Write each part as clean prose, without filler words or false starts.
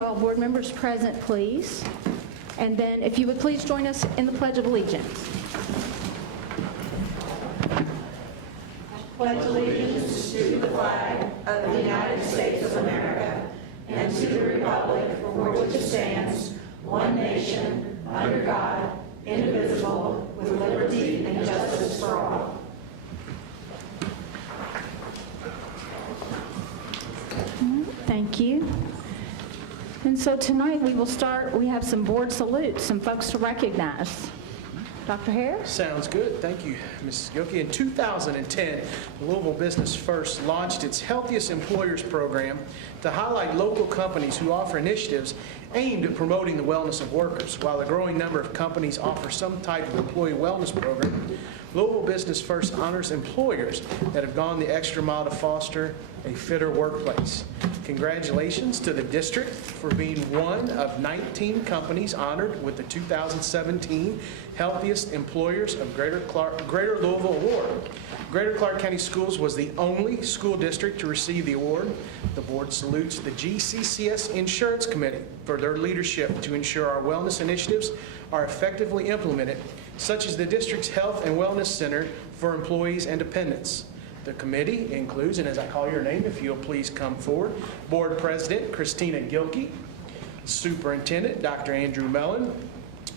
All board members present, please. And then if you would please join us in the Pledge of Allegiance. Pledge allegiance to the flag of the United States of America and to the republic for which it stands, one nation, under God, indivisible, with liberty and justice for all. Thank you. And so tonight we will start, we have some board salutes, some folks to recognize. Dr. Harris? Sounds good. Thank you, Mrs. Gilkey. In 2010, Louisville Business First launched its Healthiest Employers program to highlight local companies who offer initiatives aimed at promoting the wellness of workers. While a growing number of companies offer some type of employee wellness program, Louisville Business First honors employers that have gone the extra mile to foster a fitter workplace. Congratulations to the district for being one of 19 companies honored with the 2017 Healthiest Employers of Greater Louisville Award. Greater Clark County Schools was the only school district to receive the award. The board salutes the GCCS Insurance Committee for their leadership to ensure our wellness initiatives are effectively implemented, such as the district's Health and Wellness Center for Employees and Dependents. The committee includes, and as I call your name, if you'll please come forward, Board President Christina Gilkey, Superintendent Dr. Andrew Mellon,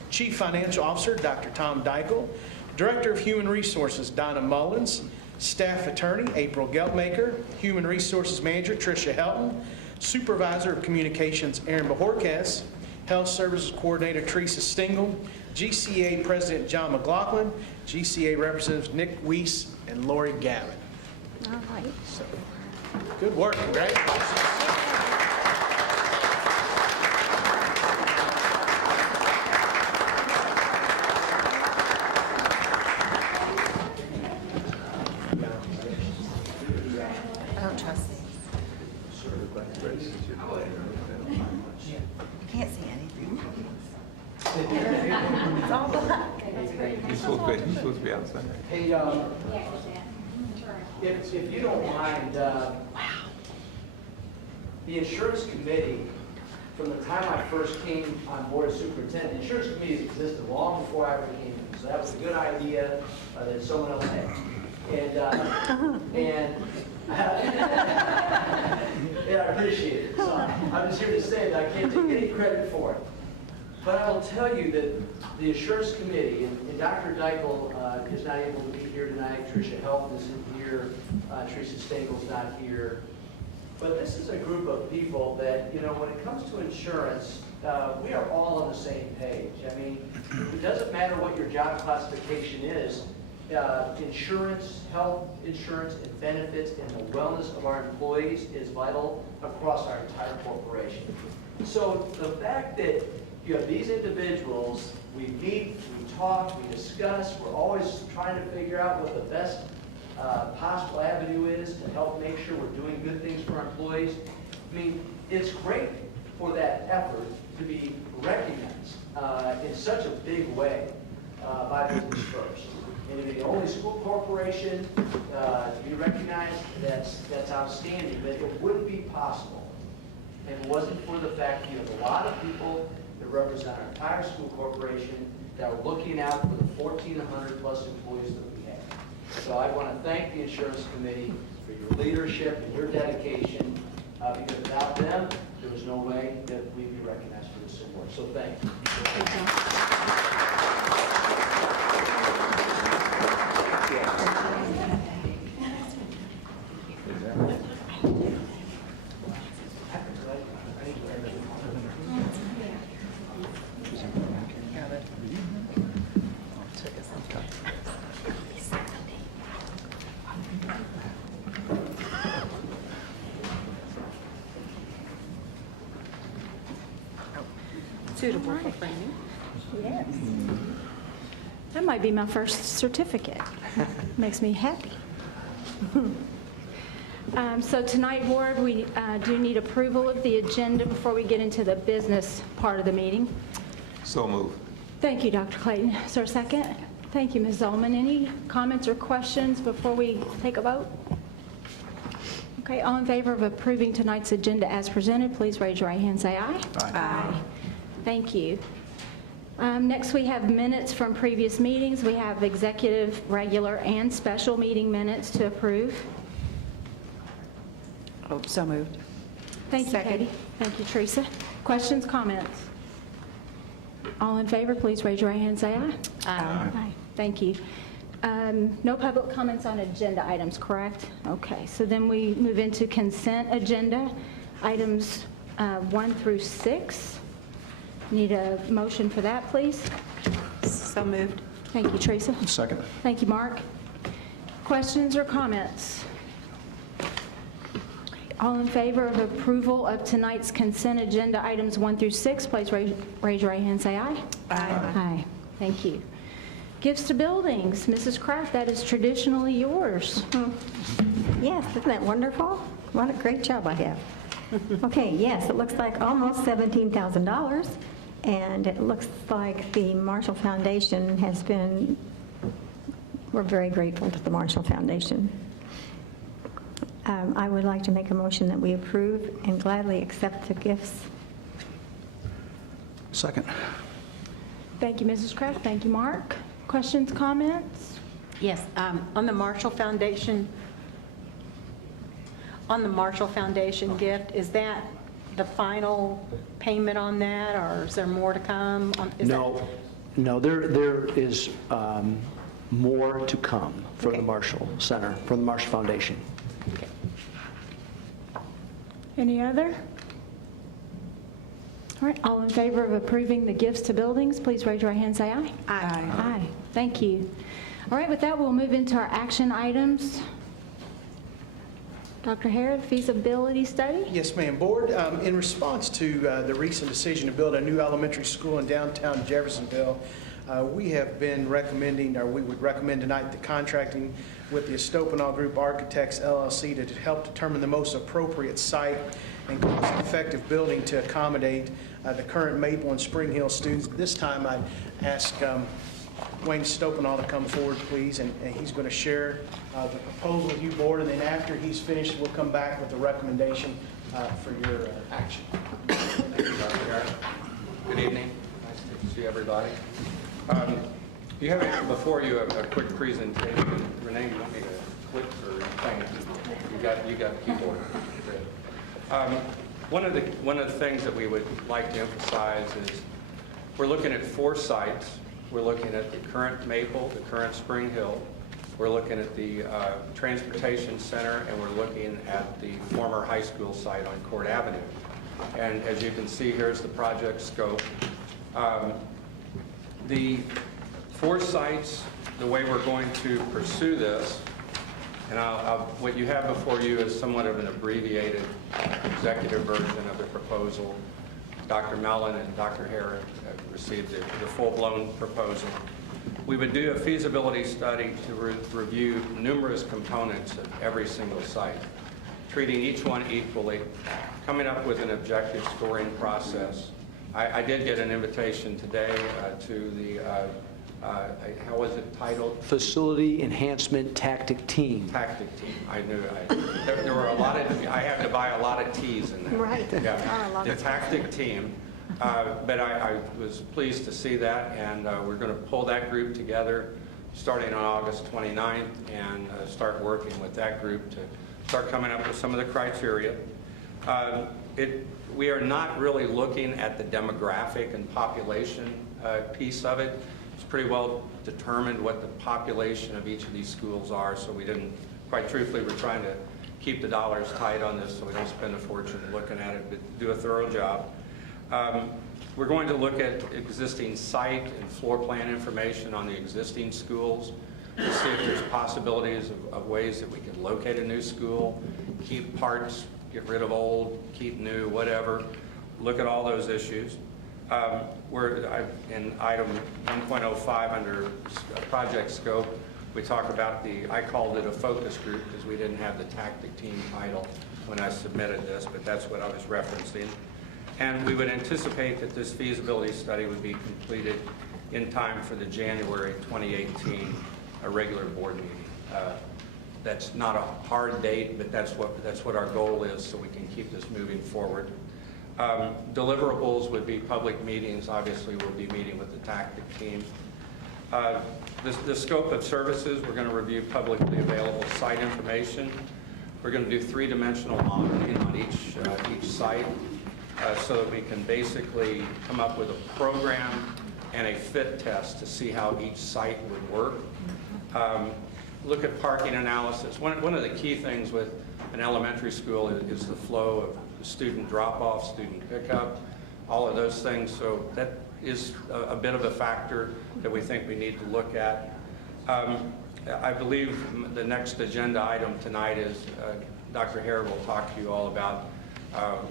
Chief Financial Officer Dr. Tom Deichel, Director of Human Resources Donna Mullins, Staff Attorney April Geltmaker, Human Resources Manager Tricia Helton, Supervisor of Communications Aaron Bajorquez, Health Services Coordinator Teresa Stingle, GCA President John McLaughlin, GCA Representatives Nick Weiss and Lori Gavin. All right. So, good work. Congratulations. I don't trust these. I can't see anything. It's all black. He's supposed to be outside. Hey, if you don't mind, the insurance committee, from the time I first came on board as superintendent, the insurance committees existed long before I ever came in. So that was a good idea that someone else had. And yeah, I appreciate it. So I'm just here to say that I can't take any credit for it. But I will tell you that the insurance committee, and Dr. Deichel is not able to be here tonight, Tricia Helton isn't here, Teresa Stengel's not here. But this is a group of people that, you know, when it comes to insurance, we are all on the same page. I mean, it doesn't matter what your job classification is, insurance, health insurance, and benefits, and the wellness of our employees is vital across our entire corporation. So the fact that you have these individuals, we meet, we talk, we discuss, we're always trying to figure out what the best possible avenue is to help make sure we're doing good things for our employees. I mean, it's great for that effort to be recognized in such a big way by Business First. And to be the only school corporation to be recognized, that's outstanding, but it wouldn't be possible if it wasn't for the fact that you have a lot of people that represent our entire school corporation that are looking out for the 1,400 plus employees that we have. So I want to thank the insurance committee for your leadership and your dedication, because without them, there was no way that we'd be recognized for this award. So thank you. Suitable for framing. Yes. That might be my first certificate. Makes me happy. So tonight, board, we do need approval of the agenda before we get into the business part of the meeting. So moved. Thank you, Dr. Clayton. Is there a second? Thank you, Ms. Zolman. Any comments or questions before we take a vote? Okay, all in favor of approving tonight's agenda as presented, please raise your right hand and say aye. Aye. Thank you. Next, we have minutes from previous meetings. We have executive, regular, and special meeting minutes to approve. Oh, so moved. Thank you, Second. Katie. Thank you, Teresa. Questions, comments? All in favor, please raise your right hand and say aye. Aye. Thank you. No public comments on agenda items, correct? Okay, so then we move into consent agenda, items 1 through 6. Need a motion for that, please? So moved. Thank you, Teresa. Second. Thank you, Mark. Questions or comments? All in favor of approval of tonight's consent agenda items 1 through 6, please raise your right hand and say aye. Aye. Aye. Thank you. Gifts to buildings. Mrs. Kraft, that is traditionally yours. Yes, isn't that wonderful? What a great job I have. Okay, yes, it looks like almost $17,000, and it looks like the Marshall Foundation has been, we're very grateful to the Marshall Foundation. I would like to make a motion that we approve and gladly accept the gifts. Second. Thank you, Mrs. Kraft. Thank you, Mark. Questions, comments? Yes, on the Marshall Foundation gift, is that the final payment on that, or is there more to come? Is No, there is more to come from the Marshall Center, from the Marshall Foundation. Okay. Any other? All right, all in favor of approving the gifts to buildings, please raise your right hand and say aye. Aye. Aye. Thank you. All right, with that, we'll move into our action items. Dr. Harrod, feasibility study? Yes, ma'am. Board, in response to the recent decision to build a new elementary school in downtown Jeffersonville, we have been recommending, or we would recommend tonight, the contracting with the Estopanol Group Architects LLC to help determine the most appropriate site and cost-effective building to accommodate the current Maple and Spring Hill students. This time, I'd ask Wayne Stopanol to come forward, please, and he's going to share the proposal with you, Board, and then after he's finished, we'll come back with a recommendation for your action. Thank you, Dr. Harris. Good evening. Nice to see everybody. You have before you a quick presentation. Renee, you want me to click or anything? You got the keyboard. Good. One of the things that we would like to emphasize is we're looking at 4 sites. We're looking at the current Maple, the current Spring Hill. We're looking at the Transportation Center, and we're looking at the former high school site on Court Avenue. And as you can see, here's the project scope. The 4 sites, the way we're going to pursue this, and what you have before you is somewhat of an abbreviated executive version of the proposal. Dr. Mellon and Dr. Harrod have received the full-blown proposal. We would do a feasibility study to review numerous components of every single site, treating each one equally, coming up with an objective scoring process. I did get an invitation today to the, how was it titled? Facility Enhancement Tactic Team. Tactic team. I knew there were a lot of, I had to buy a lot of T's in there. Right. Yeah. The tactic team. But I was pleased to see that, and we're going to pull that group together starting on August 29th and start working with that group to start coming up with some of the criteria. We are not really looking at the demographic and population piece of it. It's pretty well determined what the population of each of these schools are, so we didn't, quite truthfully, we're trying to keep the dollars tight on this so we don't spend a fortune looking at it, but do a thorough job. We're going to look at existing site and floor plan information on the existing schools to see if there's possibilities of ways that we can locate a new school, keep parts, get rid of old, keep new, whatever. Look at all those issues. In item 1.05 under project scope, we talk about I called it a focus group because we didn't have the tactic team title when I submitted this, but that's what I was referencing. And we would anticipate that this feasibility study would be completed in time for the January 2018 regular board meeting. That's not a hard date, but that's what our goal is, so we can keep this moving forward. Deliverables would be public meetings. Obviously, we'll be meeting with the tactic team. The scope of services, we're going to review publicly available site information. We're going to do three-dimensional modeling on each site so that we can basically come up with a program and a fit test to see how each site would work. Look at parking analysis. One of the key things with an elementary school is the flow of student drop-off, student pickup, all of those things. So that is a bit of a factor that we think we need to look at. I believe the next agenda item tonight is Dr. Hare will talk to you all about,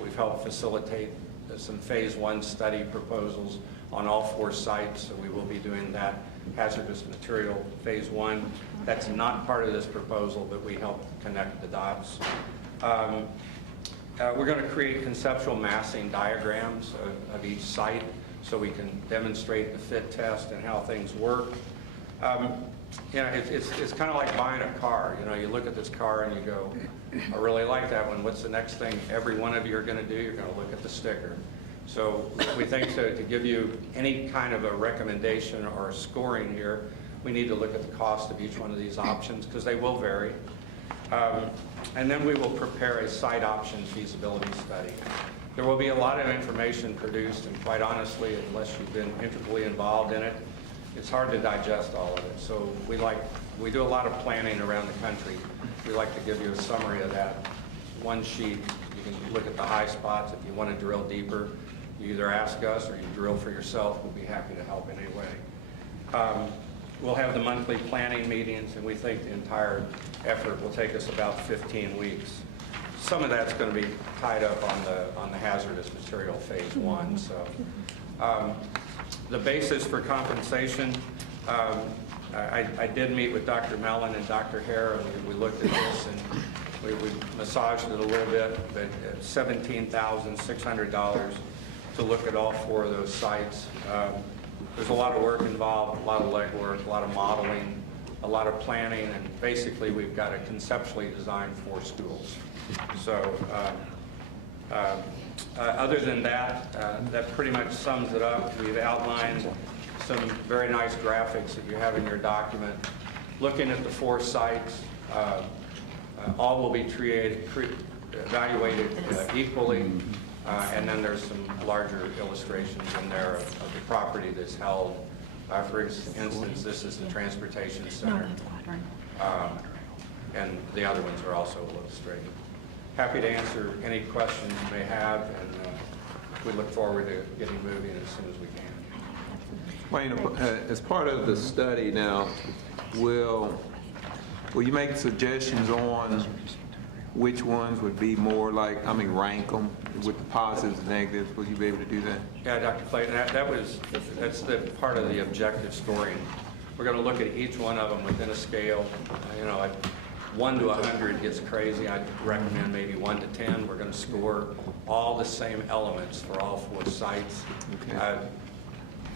we've helped facilitate some phase 1 study proposals on all 4 sites, so we will be doing that hazardous material phase 1. That's not part of this proposal, but we help connect the dots. We're going to create conceptual massing diagrams of each site so we can demonstrate the fit test and how things work. It's kind of like buying a car. You look at this car and you go, I really like that one. What's the next thing every one of you are going to do? You're going to look at the sticker. So we think to give you any kind of a recommendation or a scoring here, we need to look at the cost of each one of these options because they will vary. And then we will prepare a site option feasibility study. There will be a lot of information produced, and quite honestly, unless you've been integrally involved in it, it's hard to digest all of it. So we do a lot of planning around the country. We like to give you a summary of that. One sheet, you can look at the high spots. If you want to drill deeper, you either ask us or you drill for yourself. We'll be happy to help in any way. We'll have the monthly planning meetings, and we think the entire effort will take us about 15 weeks. Some of that's going to be tied up on the hazardous material phase 1. So the basis for compensation, I did meet with Dr. Mellon and Dr. Hare, and we looked at this and we massaged it a little bit, but at $17,600 to look at all 4 of those sites. There's a lot of work involved, a lot of legwork, a lot of modeling, a lot of planning, and basically we've got a conceptually designed 4 schools. So other than that, that pretty much sums it up. We've outlined some very nice graphics that you have in your document. Looking at the 4 sites, all will be evaluated equally. And then there's some larger illustrations in there of the property that's held. For instance, this is the transportation center. And the other ones are also illustrated. Happy to answer any questions you may have, and we look forward to getting moving as soon as we can. Wayne, as part of the study now, will you make suggestions on which ones would be more rank them with the positives and negatives? Will you be able to do that? Yeah, Dr. Clayton, that's the part of the objective scoring. We're going to look at each one of them within a scale. 1 to 100 gets crazy. I'd recommend maybe 1 to 10. We're going to score all the same elements for all 4 sites. Okay.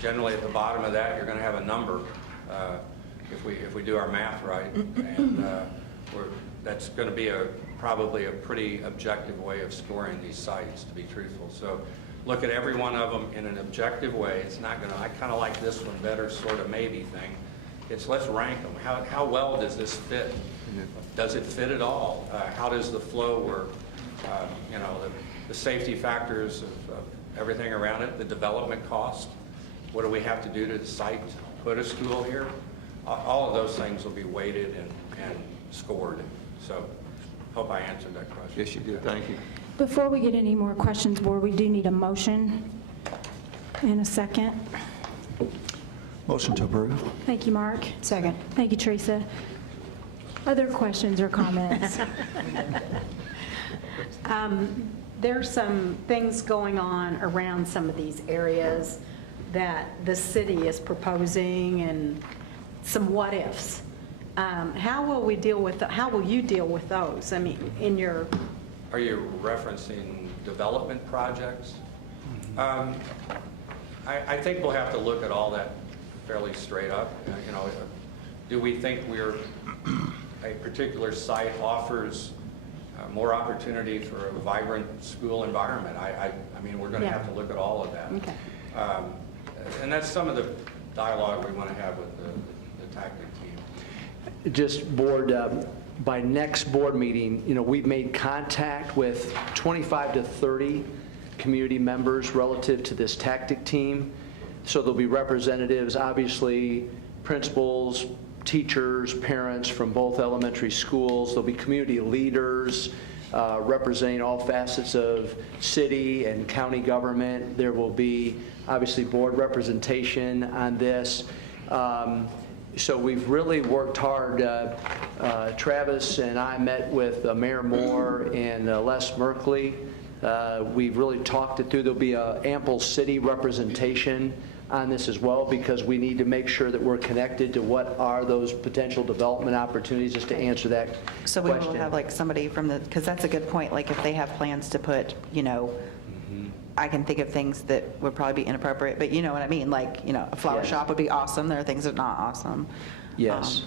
Generally, at the bottom of that, you're going to have a number if we do our math right, and that's going to be probably a pretty objective way of scoring these sites, to be truthful. So look at every one of them in an objective way. It's not going to, I kind of like this one better, sort of maybe thing. It's let's rank them. How well does this fit? Does it fit at all? How does the flow work? The safety factors of everything around it, the development cost. What do we have to do to the site to put a school here? All of those things will be weighted and scored. So hope I answered that question. Yes, you did. Thank you. Before we get any more questions, Board, we do need a motion and a second. Motion to approve. Thank you, Mark. Second. Thank you, Teresa. Other questions or comments? There's some things going on around some of these areas that the city is proposing and some what-ifs. How will you deal with those? I mean, in your... Are you referencing development projects? I think we'll have to look at all that fairly straight up. Do we think we're a particular site offers more opportunity for a vibrant school environment. I mean, we're going to have to look at all of that. Okay. And that's some of the dialogue we want to have with the tactic team. Just board, by next board meeting, we've made contact with 25 to 30 community members relative to this tactic team. So there'll be representatives, obviously, principals, teachers, parents from both elementary schools. There'll be community leaders representing all facets of city and county government. There will be, obviously, board representation on this. So we've really worked hard. Travis and I met with Mayor Moore and Les Merkley. We've really talked it through. There'll be ample city representation on this as well, because we need to make sure that we're connected to what are those potential development opportunities, just to answer that So we will have like somebody from the, because that's a good point, like if they have plans to put, I can think of things that would probably be inappropriate, but you know what I mean, like, a flower Yes. shop would be awesome, there are things that are not awesome. Yes.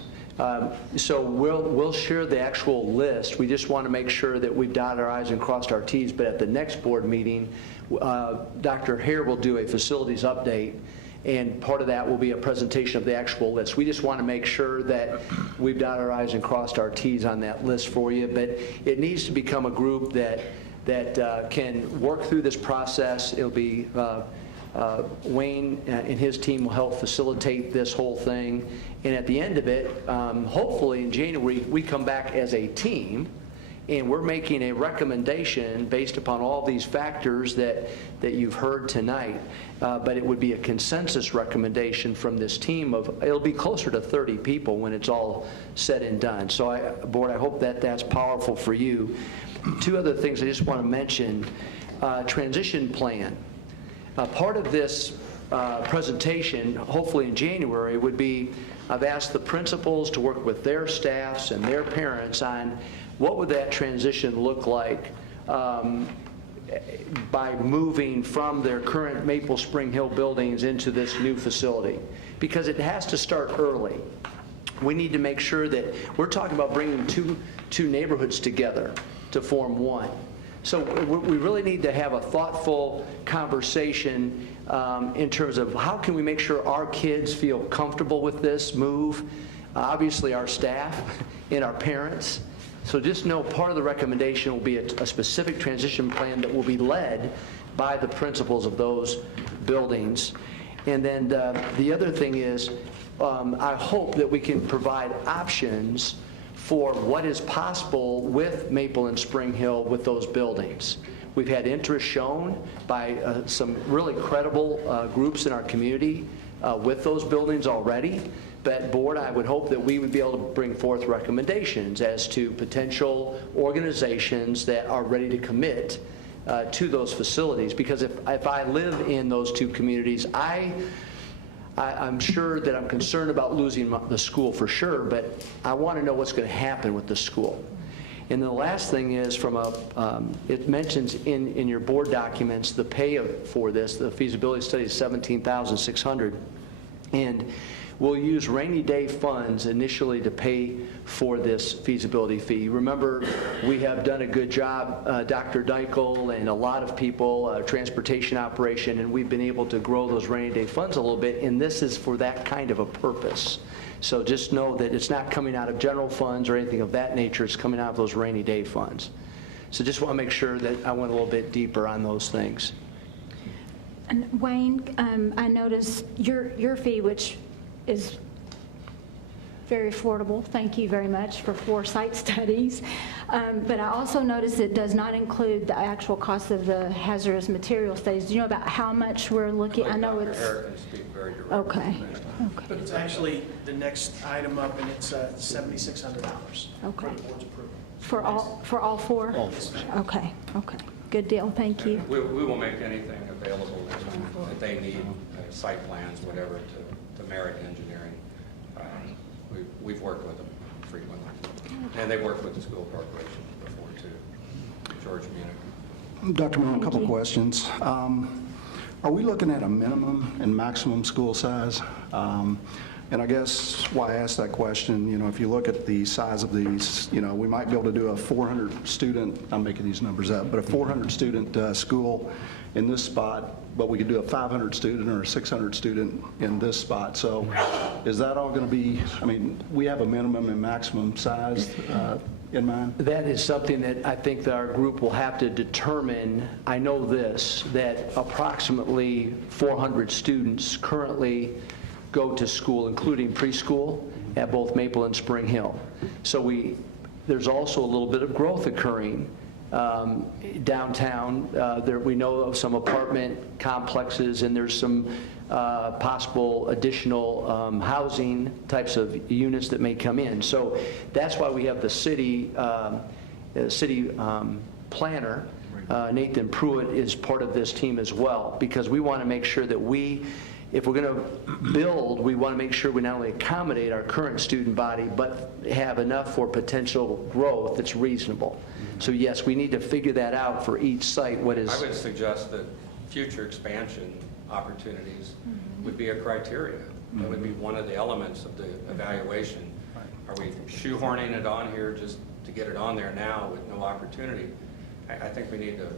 So we'll share the actual list. We just want to make sure that we've dotted our i's and crossed our t's. But at the next board meeting, Dr. Hare will do a facilities update, and part of that will be a presentation of the actual list. We just want to make sure that we've dotted our i's and crossed our t's on that list for you. But it needs to become a group that can work through this process. It'll be Wayne and his team will help facilitate this whole thing. And at the end of it, hopefully in January, we come back as a team, and we're making a recommendation based upon all these factors that you've heard tonight. But it would be a consensus recommendation from this team it'll be closer to 30 people when it's all said and done. So Board, I hope that's powerful for you. Two other things I just want to mention. Transition plan. Part of this presentation, hopefully in January, would be I've asked the principals to work with their staffs and their parents on what would that transition look like by moving from their current Maple Spring Hill buildings into this new facility, because it has to start early. We need to make sure that we're talking about bringing two neighborhoods together to form one. So we really need to have a thoughtful conversation in terms of how can we make sure our kids feel comfortable with this move, obviously our staff and our parents. So just know part of the recommendation will be a specific transition plan that will be led by the principals of those buildings. And then the other thing is I hope that we can provide options for what is possible with Maple and Spring Hill with those buildings. We've had interest shown by some really credible groups in our community with those buildings already. But Board, I would hope that we would be able to bring forth recommendations as to potential organizations that are ready to commit to those facilities. Because if I live in those two communities, I'm sure that I'm concerned about losing the school for sure, but I want to know what's going to happen with the school. And the last thing is it mentions in your board documents the pay for this. The feasibility study is $17,600, and we'll use rainy day funds initially to pay for this feasibility fee. Remember, we have done a good job, Dr. Deichel and a lot of people, transportation operation, and we've been able to grow those rainy day funds a little bit, and this is for that kind of a purpose. So just know that it's not coming out of general funds or anything of that nature. It's coming out of those rainy day funds. So just want to make sure that I went a little bit deeper on those things. And Wayne, I noticed your fee, which is very affordable. Thank you very much for 4 site studies. But I also noticed it does not include the actual cost of the hazardous material studies. Do you know about how much we're looking? I know Dr. it's Hare can speak very directly. okay. Okay. It's actually the next item up, and it's $7,600 Okay. for the board's approval. For all 4? All 4. Okay. Okay. Good deal. Thank you. We will make anything available that they need, site plans, whatever, to merit engineering. We've worked with them frequently. And they've worked with the school corporation before, too. George Munich. Dr. Moore, a couple Thank you. questions. Are we looking at a minimum and maximum school size? And I guess why I asked that question, if you look at the size of these, we might be able to do a 400-student, I'm making these numbers up, but a 400-student school in this spot, but we could do a 500-student or a 600-student in this spot. So is that all going to be, we have a minimum and maximum size in mind? That is something that I think that our group will have to determine. I know this, that approximately 400 students currently go to school, including preschool, at both Maple and Spring Hill. So there's also a little bit of growth occurring downtown. We know of some apartment complexes, and there's some possible additional housing types of units that may come in. So that's why we have the city planner, Nathan Pruitt, is part of this team as well, because we want to make sure that if we're going to build, we want to make sure we not only accommodate our current student body, but have enough for potential growth that's reasonable. So yes, we need to figure that out for each site. I would suggest that future expansion opportunities would be a criteria. That would be one of the elements of the evaluation. Are we shoehorning it on here just to get it on there now with no opportunity? I think we need to,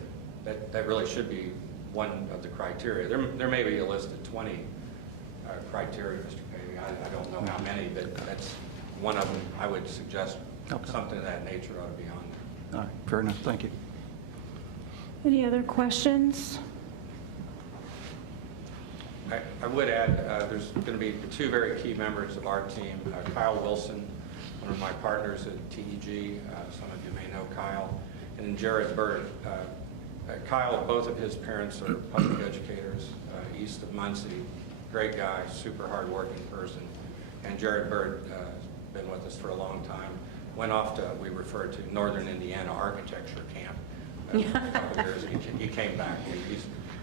that really should be one of the criteria. There may be a list of 20 criteria, Mr. Pavey. I don't know how many, but that's one of them. I would suggest something of that nature ought to be on there. All right, fair enough. Thank you. Any other questions? I would add, there's going to be two very key members of our team. Kyle Wilson, one of my partners at TEG. Some of you may know Kyle. And then Jared Bird. Kyle, both of his parents are public educators east of Muncie. Great guy, super hard-working person. And Jared Bird has been with us for a long time. Went off to, we refer to Northern Indiana Architecture Camp a couple of years. He came back.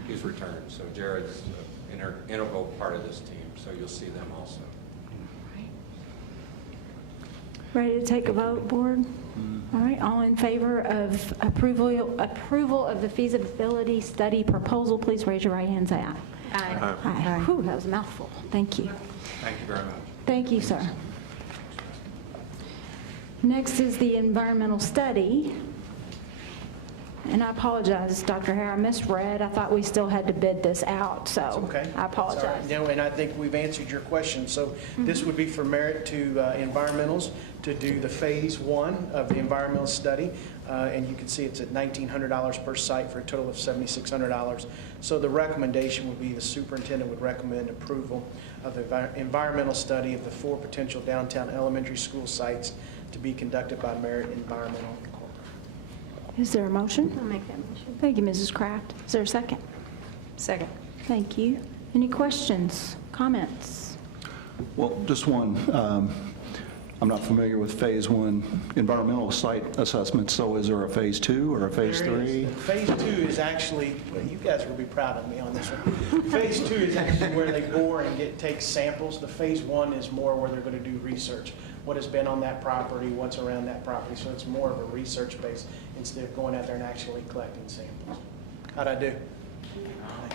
He's returned. So Jared's an integral part of this team. So you'll see them also. Ready to take a vote, board? All right, all in favor of approval of the feasibility study proposal, please raise your right hand and say aye. Aye. Aye. Whew, that was a mouthful. Thank you. Thank you very much. Thank you, sir. Next is the environmental study. And I apologize, Dr. Hare, I misread. I thought we still had to bid this out, so Okay. I apologize. No, and I think we've answered your question. So this would be for Merit to environmentals to do the phase 1 of the environmental study. And you can see it's at $1,900 per site for a total of $7,600. So the recommendation would be the superintendent would recommend approval of the environmental study of the 4 potential downtown elementary school sites to be conducted by Merit Environmental. Is there a motion? I'll make that motion. Thank you, Mrs. Kraft. Is there a second? Second. Thank you. Any questions, comments? Well, just one. I'm not familiar with phase 1 environmental site assessment, so is there a phase 2 or a phase 3? Phase 2 is actually, well, you guys will be proud of me on this one. Phase 2 is actually where they bore and take samples. The phase 1 is more where they're going to do research. What has been on that property, what's around that property. So it's more of a research base instead of going out there and actually collecting samples. How'd I do?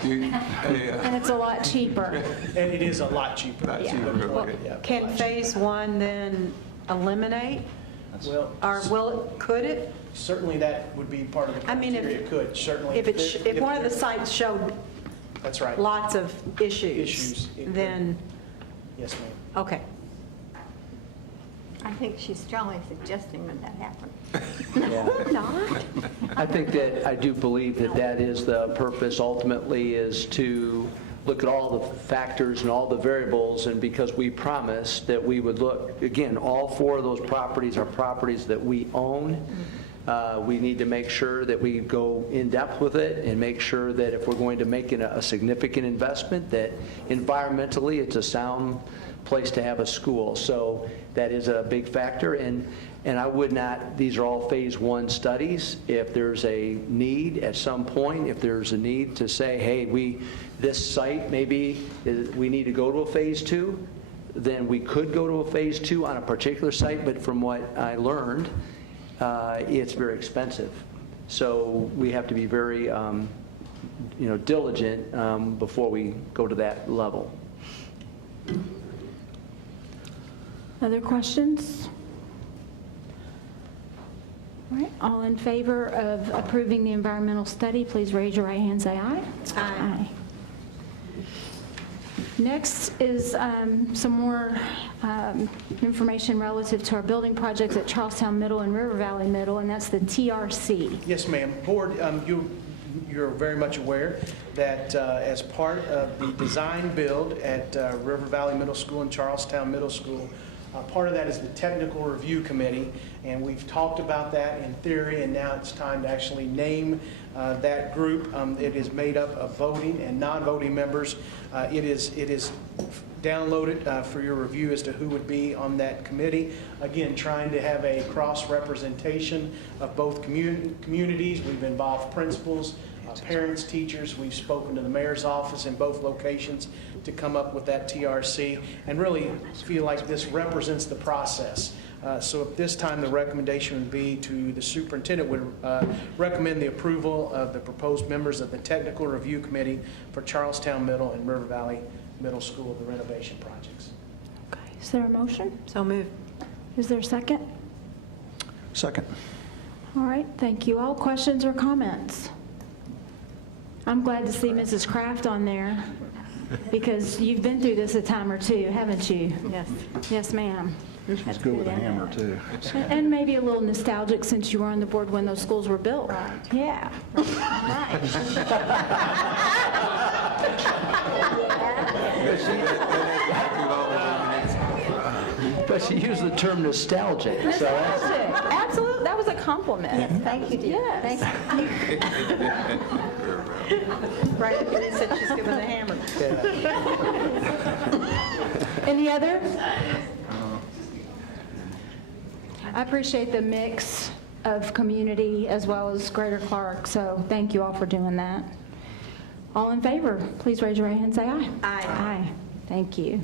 And it's a lot cheaper. And it is a lot cheaper. Lot Yeah. cheaper, Well, okay. yeah, Can lot phase 1 then eliminate, cheaper. or could it? Certainly that would be part of the I mean, criteria. It could, certainly. If one of the sites showed That's right. lots of issues, Issues, it could. then, Yes, ma'am. okay. I think she's strongly suggesting that that happen. Yeah. Not? I think that, I do believe that that is the purpose ultimately, is to look at all the factors and all the variables, and because we promised that we would look, again, all 4 of those properties are properties that we own. We need to make sure that we go in depth with it and make sure that if we're going to make a significant investment, that environmentally it's a sound place to have a school. So that is a big factor. And I would not, these are all phase 1 studies. If there's a need at some point, if there's a need to say, hey, this site maybe we need to go to a phase 2, then we could go to a phase 2 on a particular site. But from what I learned, it's very expensive. So we have to be very diligent before we go to that level. Other questions? All right, all in favor of approving the environmental study, please raise your right hand and say aye. Aye. Next is some more information relative to our building projects at Charlestown Middle and River Valley Middle, and that's the TRC. Yes, ma'am. Board, you're very much aware that as part of the design build at River Valley Middle School and Charlestown Middle School, part of that is the technical review committee, and we've talked about that in theory, and now it's time to actually name that group. It is made up of voting and non-voting members. It is downloaded for your review as to who would be on that committee. Again, trying to have a cross-representation of both communities. We've involved principals, parents, teachers. We've spoken to the mayor's office in both locations to come up with that TRC, and really feel like this represents the process. So at this time, the recommendation would be to the superintendent would recommend the approval of the proposed members of the technical review committee for Charlestown Middle and River Valley Middle School, the renovation projects. Okay, is there a motion? So moved. Is there a second? Second. All right, thank you. All questions or comments? I'm glad to see Mrs. Kraft on there, because you've been through this a time or two, haven't you? Yes. Yes, ma'am. She's good with a hammer, too. And maybe a little nostalgic since you were on the board when those schools were built. Right. Yeah. Right. But she used the term nostalgic, so that's... Nostalgic. Absolutely. That was a compliment. Yes, thank you, dear. Yes. Right after they said she's giving the hammer. Any other? I appreciate the mix of community as well as Greater Clark, so thank you all for doing that. All in favor, please raise your right hand and say aye. Aye. Aye. Thank you.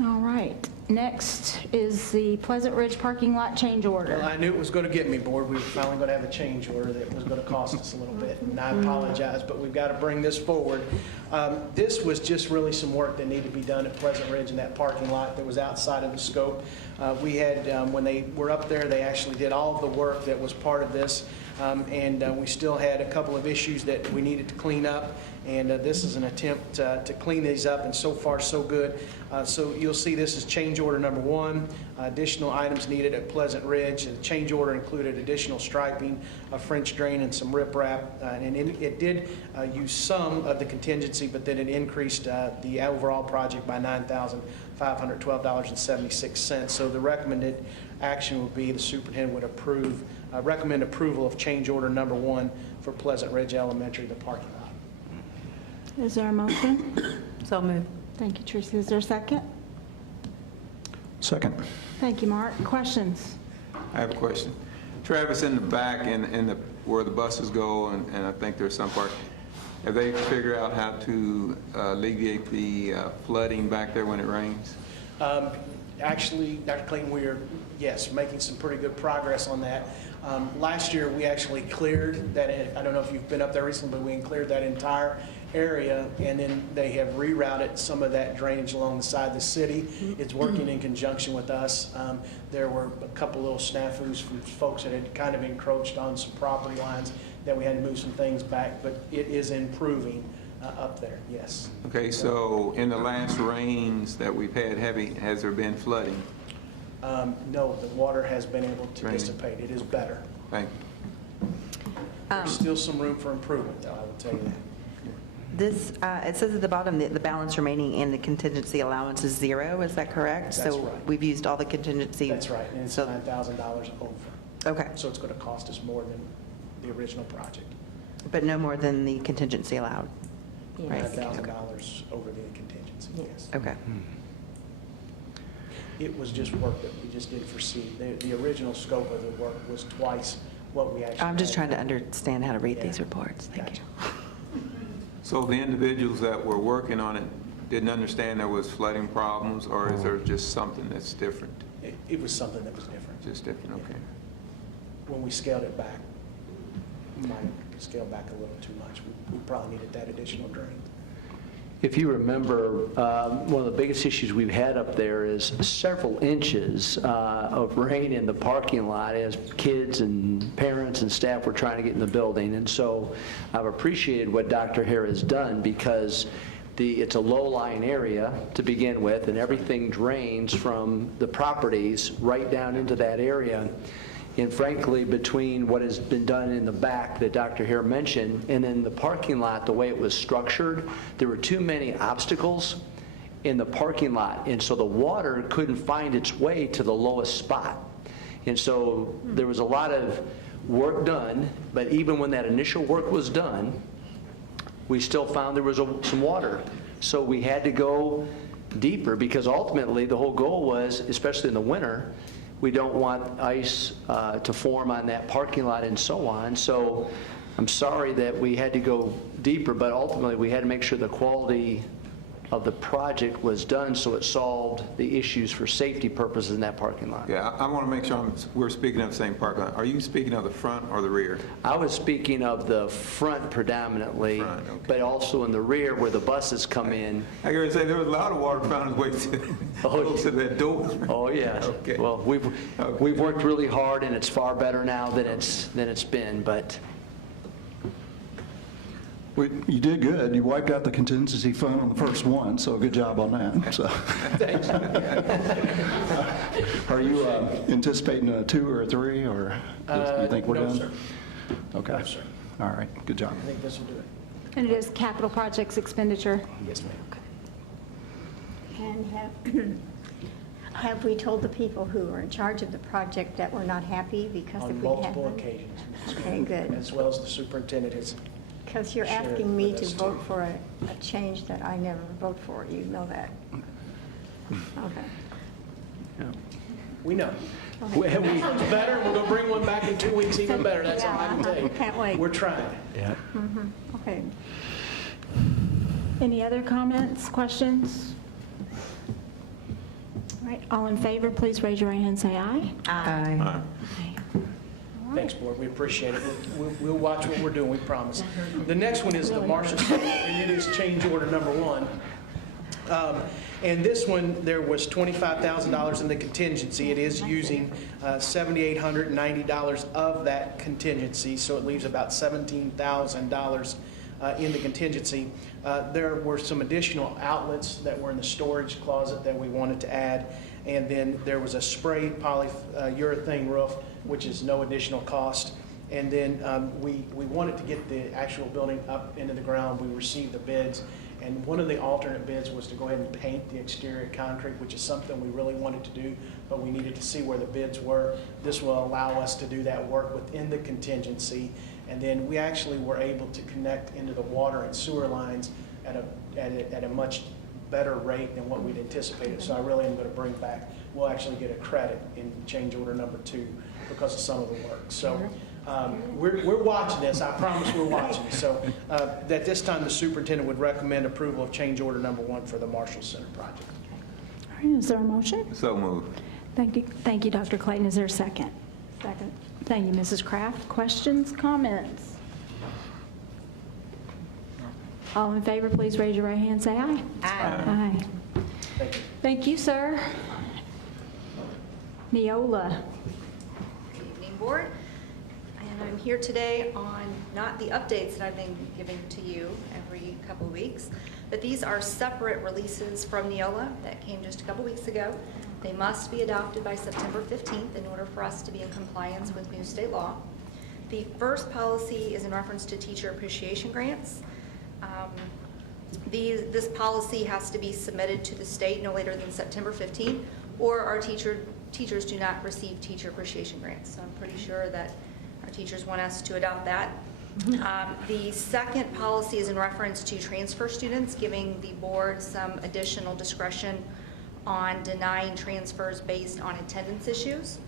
All right. Next is the Pleasant Ridge parking lot change Well, order. I knew it was going to get me, board. We were finally going to have a change order that was going to cost us a little bit, and I apologize, but we've got to bring this forward. This was just really some work that needed to be done at Pleasant Ridge in that parking lot that was outside of the scope. We had, when they were up there, they actually did all of the work that was part of this, and we still had a couple of issues that we needed to clean up, and this is an attempt to clean these up, and so far so good. So you'll see this is change order number 1, additional items needed at Pleasant Ridge. The change order included additional striping, a French drain, and some riprap, and it did use some of the contingency, but then it increased the overall project by $9,512.76. So the recommended action would be the superintendent would recommend approval of change order number 1 for Pleasant Ridge Elementary, the parking lot. Is there a motion? So moved. Thank you, Teresa. Is there a second? Second. Thank you, Mark. Questions? I have a question. Travis, in the back and where the buses go, and I think there's some part, have they figured out how to alleviate the flooding back there when it rains? Actually, Dr. Clayton, we are, yes, making some pretty good progress on that. Last year, we actually cleared that, I don't know if you've been up there recently, but we cleared that entire area, and then they have rerouted some of that drainage along the side of the city. It's working in conjunction with us. There were a couple little snafus from folks that had kind of encroached on some property lines that we had to move some things back, but it is improving up there, yes. Okay, so in the last rains that we've had heavy, has there been flooding? No, the water has been able to Draining. dissipate. It is better. Thank you. There's still some room for improvement, though, I will tell you that. This, it says at the bottom that the balance remaining in the contingency allowance is 0, is that correct? That's So right. we've used all the contingency? That's right, and it's So- $9,000 over. Okay, So it's going to cost us more than the original project. but no more than the contingency allowed? Right. $9,000 over the contingency, yes. Okay. It was just work that we just didn't foresee. The original scope of the work was twice what we actually. I'm just had. trying to understand how to read these Yeah. reports. Thank Gotcha. you. So the individuals that were working on it didn't understand there was flooding problems, or is there just something that's different? It was something that was different. Just different, okay. When we scaled it back, we might scale back a little too much. We probably needed that additional drain. If you remember, one of the biggest issues we've had up there is several inches of rain in the parking lot as kids and parents and staff were trying to get in the building. And so I've appreciated what Dr. Hare has done, because it's a low-lying area to begin with, and everything drains from the properties right down into that area. And frankly, between what has been done in the back that Dr. Hare mentioned, and then the parking lot, the way it was structured, there were too many obstacles in the parking lot, and so the water couldn't find its way to the lowest spot. And so there was a lot of work done, but even when that initial work was done, we still found there was some water. So we had to go deeper, because ultimately the whole goal was, especially in the winter, we don't want ice to form on that parking lot and so on. So I'm sorry that we had to go deeper, but ultimately we had to make sure the quality of the project was done so it solved the issues for safety purposes in that parking lot. Yeah, I want to make sure we're speaking of the same parking lot. Are you speaking of the front or the rear? I was speaking of the front predominantly, Front, okay. but also in the rear where the buses come in. I gotta say, there was a lot of water found its way to that door. Oh, yeah. Okay. Well, we've worked really hard, and it's far better now than it's been, but You did good. You wiped out the contingency fund on the first one, so good job on that. So, thanks. are you anticipating a 2 or a 3, or do you think we're no, done? sir. Okay. No, sir. All right. Good job. I think this will do it. And it is capital projects expenditure. Yes, ma'am. And have we told the people who are in charge of the project that we're not happy because On if we multiple haven't? occasions. Okay, good. As well as the superintendent has. Because you're Share it asking me with to us, vote too. for a change that I never vote for. You know that. Okay. We know. One's better, and we're going to bring one back in 2 weeks even better. That's all I can tell you. Can't wait. We're trying. Yeah. Okay. Any other comments, questions? All right, all in favor, please raise your right hand and say aye. Aye. Thanks, Board. We appreciate it. We'll watch what we're doing, we promise. The next one is the Marshall City, and it is change order number 1. And this one, there was $25,000 in the contingency. It is using $7,890 of that contingency, so it leaves about $17,000 in the contingency. There were some additional outlets that were in the storage closet that we wanted to add, and then there was a sprayed polyurethane roof, which is no additional cost. And then we wanted to get the actual building up into the ground. We received the bids, and one of the alternate bids was to go ahead and paint the exterior concrete, which is something we really wanted to do, but we needed to see where the bids were. This will allow us to do that work within the contingency, and then we actually were able to connect into the water and sewer lines at a much better rate than what we'd anticipated. So I really am going to bring back, we'll actually get a credit in change order number 2 because of some of the work. So we're watching this. I promise we're watching. So at this time, the superintendent would recommend approval of change order number 1 for the Marshall Center project. All right, is there a motion? So moved. Thank you, Dr. Clayton. Is there a second? Second. Thank you, Mrs. Kraft. Questions, comments? All in favor, please raise your right hand and say aye. Aye. Thank you. Thank you, sir. Neola. Good evening, Board. And I'm here today on not the updates that I've been giving to you every couple of weeks, but these are separate releases from Neola that came just a couple weeks ago. They must be adopted by September 15th in order for us to be in compliance with new state law. The first policy is in reference to teacher appreciation grants. This policy has to be submitted to the state no later than September 15th, or our teachers do not receive teacher appreciation grants. So I'm pretty sure that our teachers want us to adopt that. The second policy is in reference to transfer students, giving the board some additional discretion on denying transfers based on attendance issues.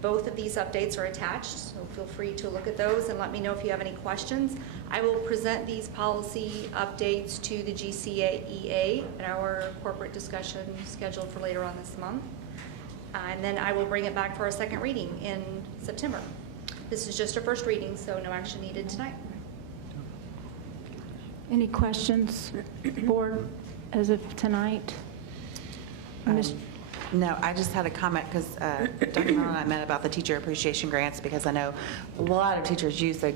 Both of these updates are attached, so feel free to look at those and let me know if you have any questions. I will present these policy updates to the GCEA at our corporate discussion scheduled for later on this month. And then I will bring it back for a second reading in September. This is just a first reading, so no action needed tonight. Any questions, board, as of tonight? Ms. No, I just had a comment because Dr. Miller and I met about the teacher appreciation grants because I know a lot of teachers use the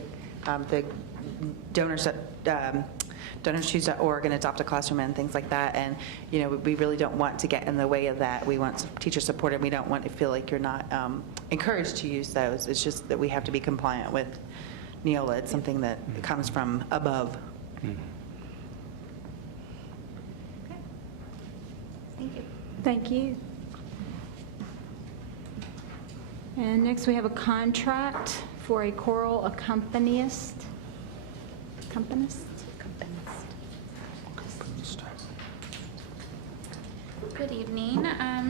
DonorsChoose.org and Adopt a Classroom and things like that. And, you know, we really don't want to get in the way of that. We want teacher support, and we don't want to feel like you're not encouraged to use those. It's just that we have to be compliant with Neola. It's something that comes from above. Okay. Thank you. Thank you. And next, we have a contract for a choral accompanist. Good evening.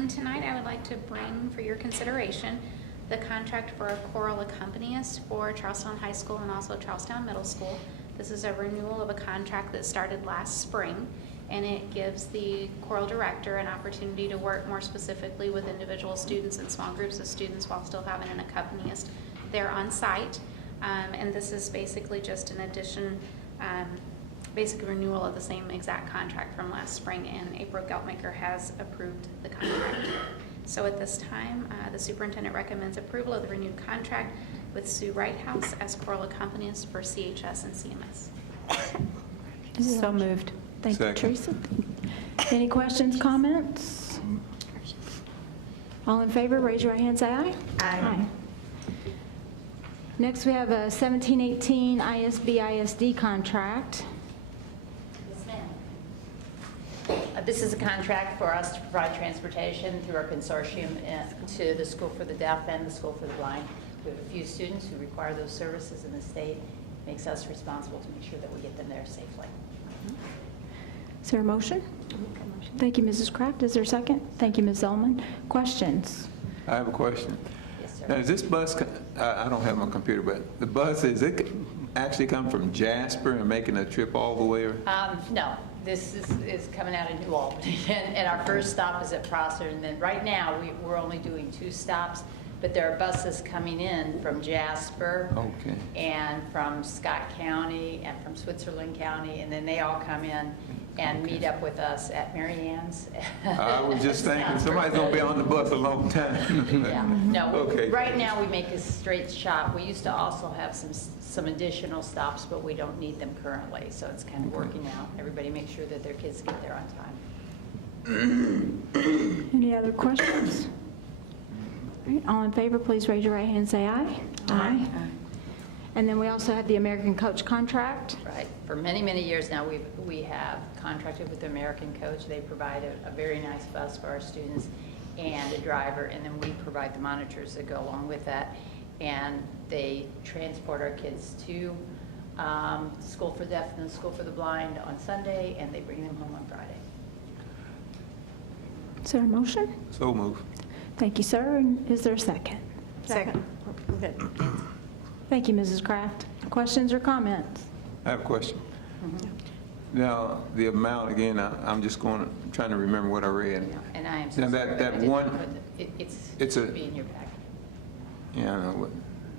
Tonight I would like to bring for your consideration the contract for a choral accompanist for Charlestown High School and also Charlestown Middle School. This is a renewal of a contract that started last spring, and it gives the choral director an opportunity to work more specifically with individual students and small groups of students while still having an accompanist there on site. And this is basically just an addition, basic renewal of the same exact contract from last spring, and April Geltmaker has approved the contract. So at this time, the superintendent recommends approval of the renewed contract with Sue Wrighthouse as choral accompanist for CHS and CMS. So moved. Thank you, Second. Teresa. Any questions, comments? All in favor, raise your right hand, say aye. Aye. Next, we have a 17-18 ISB-ISD contract. Yes, ma'am. This is a contract for us to provide transportation through our consortium to the School for the Deaf and the School for the Blind. We have a few students who require those services, and the state makes us responsible to make sure that we get them there safely. Is there a motion? Thank you, Mrs. Kraft. Is there a second? Thank you, Ms. Zellman. Questions? I have a question. Yes, sir. Now, is this bus, I don't have my computer, but the bus, is it actually come from Jasper and making a trip all the way? No, this is coming out of New Albany, and our first stop is at Prosser, and then right now, we're only doing 2 stops, but there are buses coming in from Jasper Okay. and from Scott County and from Switzerland County, and then they all come in and meet up with us at Mary Ann's. I was just thinking, somebody's going to be on the bus a long time. Yeah, no, Okay. right now we make a straight shot. We used to also have some additional stops, but we don't need them currently, so it's kind of working out. Everybody makes sure that their kids get there on time. Any other questions? All right, all in favor, please raise your right hand and say aye. Aye. And then we also have the American Coach contract. Right. For many, many years now, we have contracted with the American Coach. They provide a very nice bus for our students and a driver, and then we provide the monitors that go along with that. And they transport our kids to the School for the Deaf and the School for the Blind on Sunday, and they bring them home on Friday. Is there a motion? So move. Thank you, sir. And is there a second? Second. Thank you, Mrs. Kraft. Questions or comments? I have a question. Now, the amount, again, I'm just trying to remember what I read. And I am so Now, sorry. that I did not one- put the- It it's should a- be in your packet. Yeah, I know.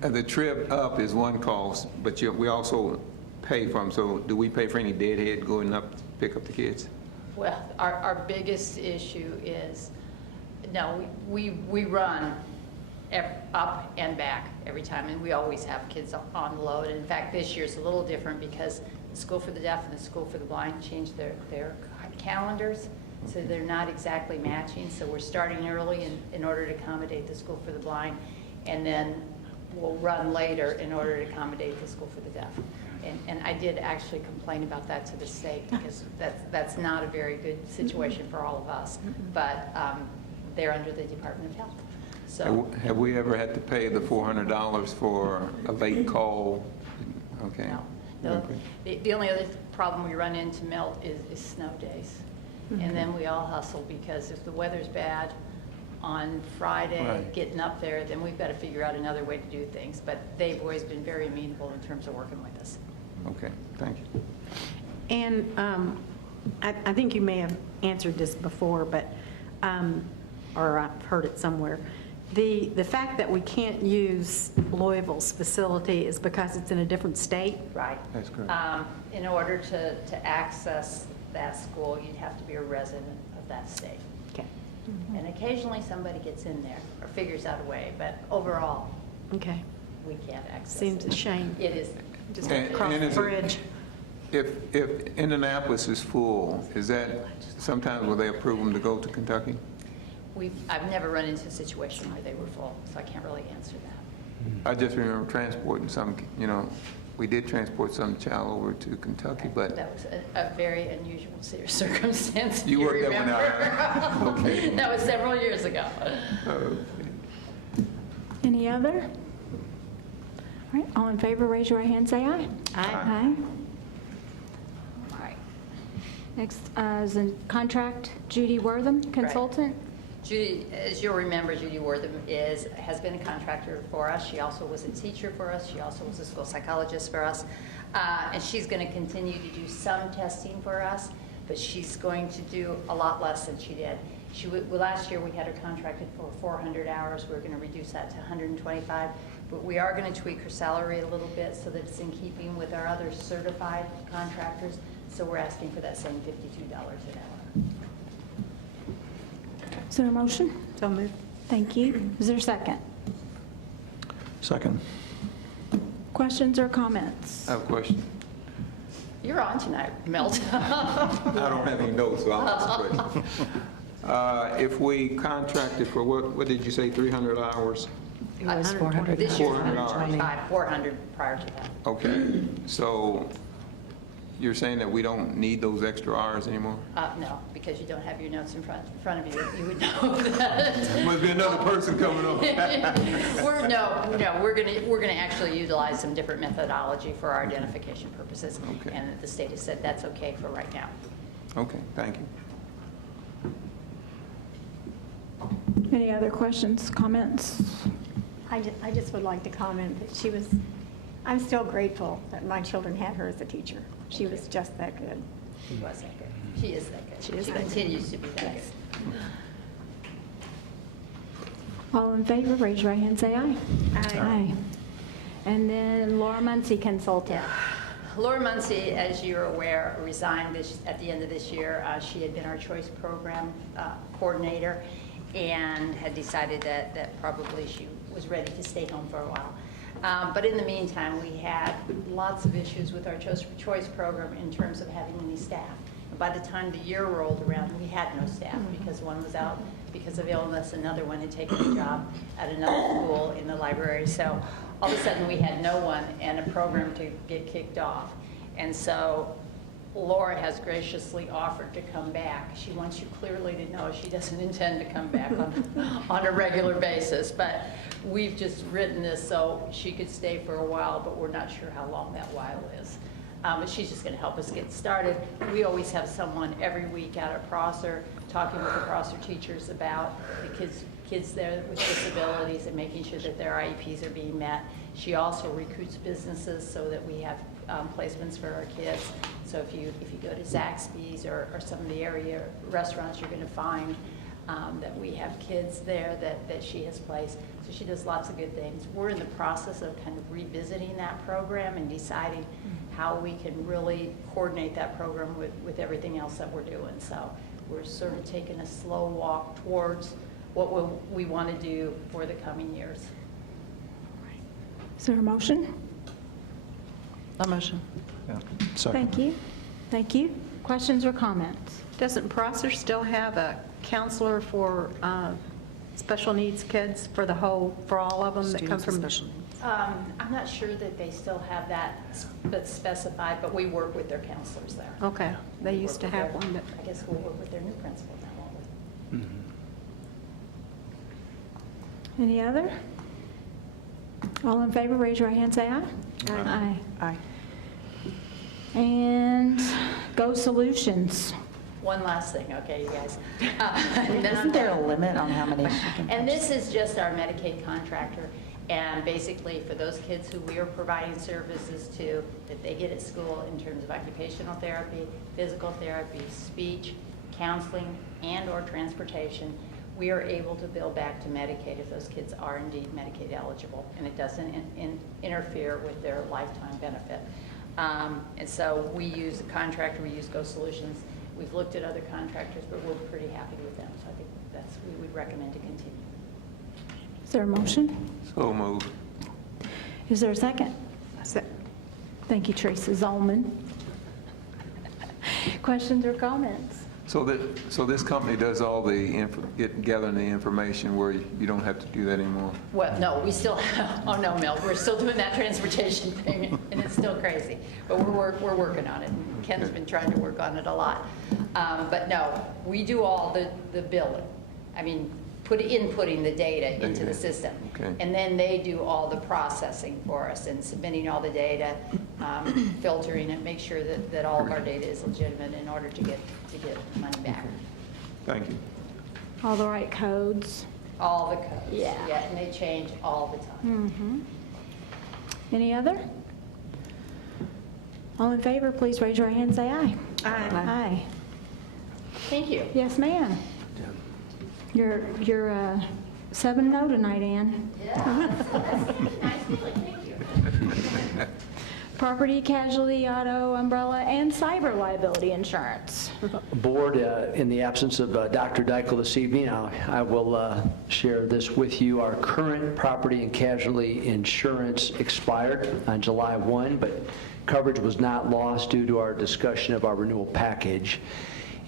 The trip up is one cost, but we also pay for them. So do we pay for any deadhead going up to pick up the kids? Well, our biggest issue is, no, we run up and back every time, and we always have kids on load. In fact, this year's a little different because the School for the Deaf and the School for the Blind changed their calendars, so they're not exactly matching. So we're starting early in order to accommodate the School for the Blind, and then we'll run later in order to accommodate the School for the Deaf. And I did actually complain about that to the state because that's not a very good situation for all of us. But they're under the Department of Health. So Have we ever had to pay the $400 for a late call? Okay. no. The only other problem we run into, Milt, is snow days. And then we all hustle because if the weather's bad on Friday, Right. getting up there, then we've got to figure out another way to do things. But they've always been very amenable in terms of working with us. Okay, thank you. And I think you may have answered this before, but, or I've heard it somewhere. The fact that we can't use Louisville's facility is because it's in a different state? Right. That's correct. In order to access that school, you'd have to be a resident of that state. Okay. And occasionally, somebody gets in there or figures out a way, but overall, Okay. we can't access it. Seems a shame. It is. Just And- across and the is it- bridge. If Indianapolis is full, is that, sometimes will they approve them to go to Kentucky? I've never run into a situation where they were full, so I can't really answer that. I just remember transporting some, we did transport some child over to Kentucky, but That was a very unusual circumstance. if You worked that one remember. out, okay. That was several years ago. Any other? All right, all in favor, raise your right hand, say aye. Aye. All right. Next is a contract, Judy Wortham, consultant. Judy, as you'll remember, Judy Wortham has been a contractor for us. She also was a teacher for us. She also was a school psychologist for us. And she's going to continue to do some testing for us, but she's going to do a lot less than she did. Last year, we had her contracted for 400 hours. We're going to reduce that to 125. But we are going to tweak her salary a little bit so that it's in keeping with our other certified contractors. So we're asking for that same $52 an hour. Is there a motion? So moved. Thank you. Is there a second? Second. Questions or comments? I have a question. You're on tonight, Milt. I don't have any notes, so I'll ask a question. If we contracted for, what did you say, 300 hours? It was 400. This year, 400 hours. 400 prior to that. Okay, so you're saying that we don't need those extra hours anymore? No, because you don't have your notes in front of you. You would know that. Must be another person coming on. We're going to actually utilize some different methodology for our identification purposes. Okay. And the state has said that's okay for right now. Okay, thank you. Any other questions, comments? I just would like to comment that I'm still grateful that my children had her as a teacher. She was just that good. She was that good. She is that good. She is She that good. continues to be that good. All in favor, raise your right hand, say aye. Aye. And then Laura Muncy, consultant. Laura Muncy, as you're aware, resigned at the end of this year. She had been our choice program coordinator and had decided that probably she was ready to stay home for a while. But in the meantime, we had lots of issues with our choice program in terms of having any staff. And by the time the year rolled around, we had no staff because one was out because of illness, another one had taken a job at another school in the library. So all of a sudden, we had no one and a program to get kicked off. And so Laura has graciously offered to come back. She wants you clearly to know she doesn't intend to come back on a regular basis. But we've just written this so she could stay for a while, but we're not sure how long that while is. But she's just going to help us get started. We always have someone every week out at Prosser talking with the Prosser teachers about the kids there with disabilities and making sure that their IEPs are being met. She also recruits businesses so that we have placements for our kids. So if you go to Zaxby's or some of the area restaurants, you're going to find that we have kids there that she has placed. So she does lots of good things. We're in the process of kind of revisiting that program and deciding how we can really coordinate that program with everything else that we're doing. So we're sort of taking a slow walk towards what we want to do for the coming years. Is there a motion? A motion. Second. Thank you. Thank you. Questions or comments? Doesn't Prosser still have a counselor for special needs kids for all of them that come Students with from? special needs. I'm not sure that they still have that specified, but we work with their counselors there. Okay, they We used work to with have their- one that, I guess we'll work with their new principal now, won't we? Any other? All in favor, raise your right hand, say aye. Aye. Aye. And Go Solutions. One last thing, okay, you guys. And then Isn't there a limit on how many she can? And this is just our Medicaid contractor, and basically for those kids who we are providing services to, that they get at school in terms of occupational therapy, physical therapy, speech, counseling, and/or transportation, we are able to bill back to Medicaid if those kids are indeed Medicaid eligible, and it doesn't interfere with their lifetime benefit. And so we use a contractor, we use Go Solutions. We've looked at other contractors, but we're pretty happy with them. So I think we would recommend to continue. Is there a motion? So moved. Is there a second? Thank you, Teresa Zolman. Questions or comments? So this company does all the gathering the information where you don't have to do that anymore? Well, no, we still have, oh no, Mel, we're still doing that transportation thing, and it's still crazy. But we're working on it. Ken's been trying to work on it a lot. But no, we do all the billing. I mean, inputting the data into the system. Okay. And then they do all the processing for us and submitting all the data, filtering it, make sure that all of our data is legitimate in order to get money back. Thank you. All the right codes? All the codes. Yeah. Yeah, and they change all the time. Mm-hmm. Any other? All in favor, please raise your hand and say aye. Aye. Aye. Thank you. Yes, ma'am. You're 7-0 tonight, Ann. Yeah, that's nice feeling, thank you. Property, casualty, auto, umbrella, and cyber liability insurance. Board, in the absence of Dr. Dykle this evening, I will share this with you. Our current property and casualty insurance expired on July 1, but coverage was not lost due to our discussion of our renewal package.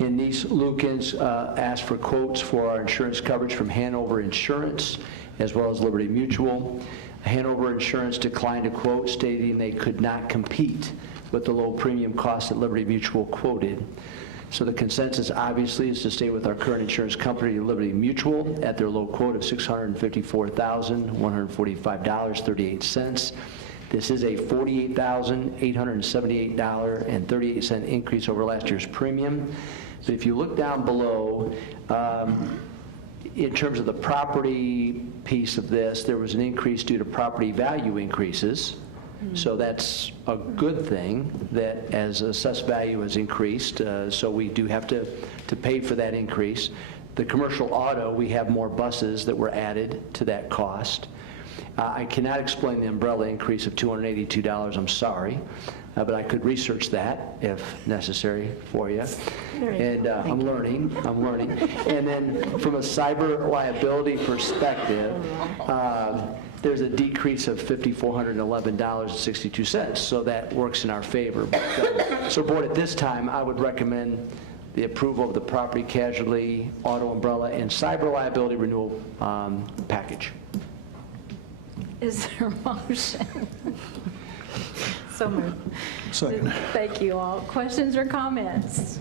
And these Lukens asked for quotes for our insurance coverage from Hanover Insurance as well as Liberty Mutual. Hanover Insurance declined to quote, stating they could not compete with the low premium costs that Liberty Mutual quoted. So the consensus obviously is to stay with our current insurance company, Liberty Mutual, at their low quote of $654,145.38. This is a $48,878.38 increase over last year's premium. But if you look down below, in terms of the property piece of this, there was an increase due to property value increases. So that's a good thing that as assessed value has increased, so we do have to pay for that increase. The commercial auto, we have more buses that were added to that cost. I cannot explain the umbrella increase of $282, I'm sorry, but I could research that if necessary for you. And I'm learning. And then from a cyber liability perspective, there's a decrease of $5,411.62, so that works in our favor. So board, at this time, I would recommend the approval of the property, casualty, auto, umbrella, and cyber liability renewal package. Is there a motion? So moved. Second. Thank you all. Questions or comments?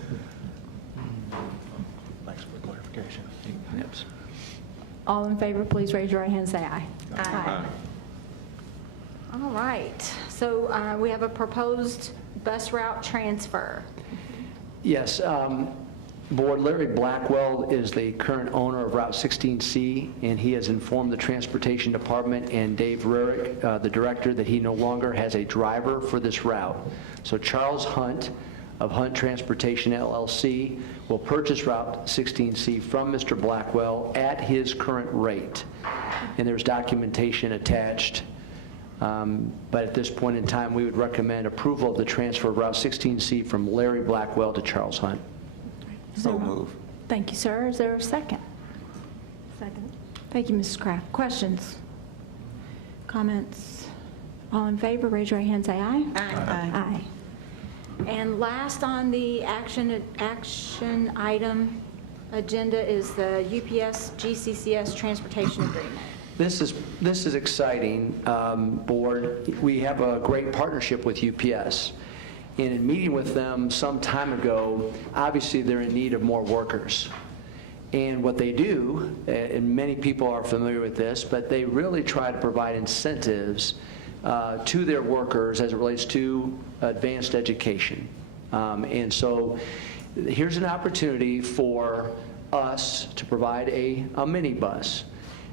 Thanks for the clarification. All in favor, please raise your right hand and say aye. Aye. All right. So we have a proposed bus route transfer. Yes, Board, Larry Blackwell is the current owner of Route 16C, and he has informed the Transportation Department and Dave Rurick, the director, that he no longer has a driver for this route. So Charles Hunt of Hunt Transportation LLC will purchase Route 16C from Mr. Blackwell at his current rate. And there's documentation attached. But at this point in time, we would recommend approval of the transfer of Route 16C from Larry Blackwell to Charles Hunt. So move. Thank you, sir. Is there a second? Second. Thank you, Mrs. Kraft. Questions? Comments? All in favor, raise your right hand and say aye. Aye. Aye. And last on the action item agenda is the UPS GCCS transportation agreement. This is exciting, Board. We have a great partnership with UPS. And in meeting with them some time ago, obviously they're in need of more workers. And what they do, and many people are familiar with this, but they really try to provide incentives to their workers as it relates to advanced education. And so here's an opportunity for us to provide a minibus.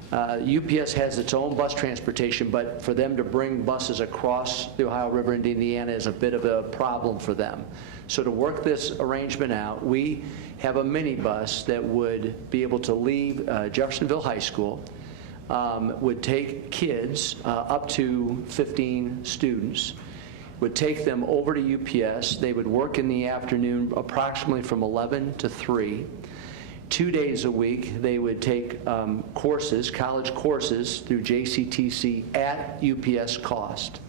UPS has its own bus transportation, but for them to bring buses across the Ohio River into Indiana is a bit of a problem for them. So to work this arrangement out, we have a minibus that would be able to leave Jeffersonville High School, would take kids up to 15 students, would take them over to UPS. They would work in the afternoon approximately from 11 to 3. 2 days a week, they would take courses, college courses through JCTC at UPS cost.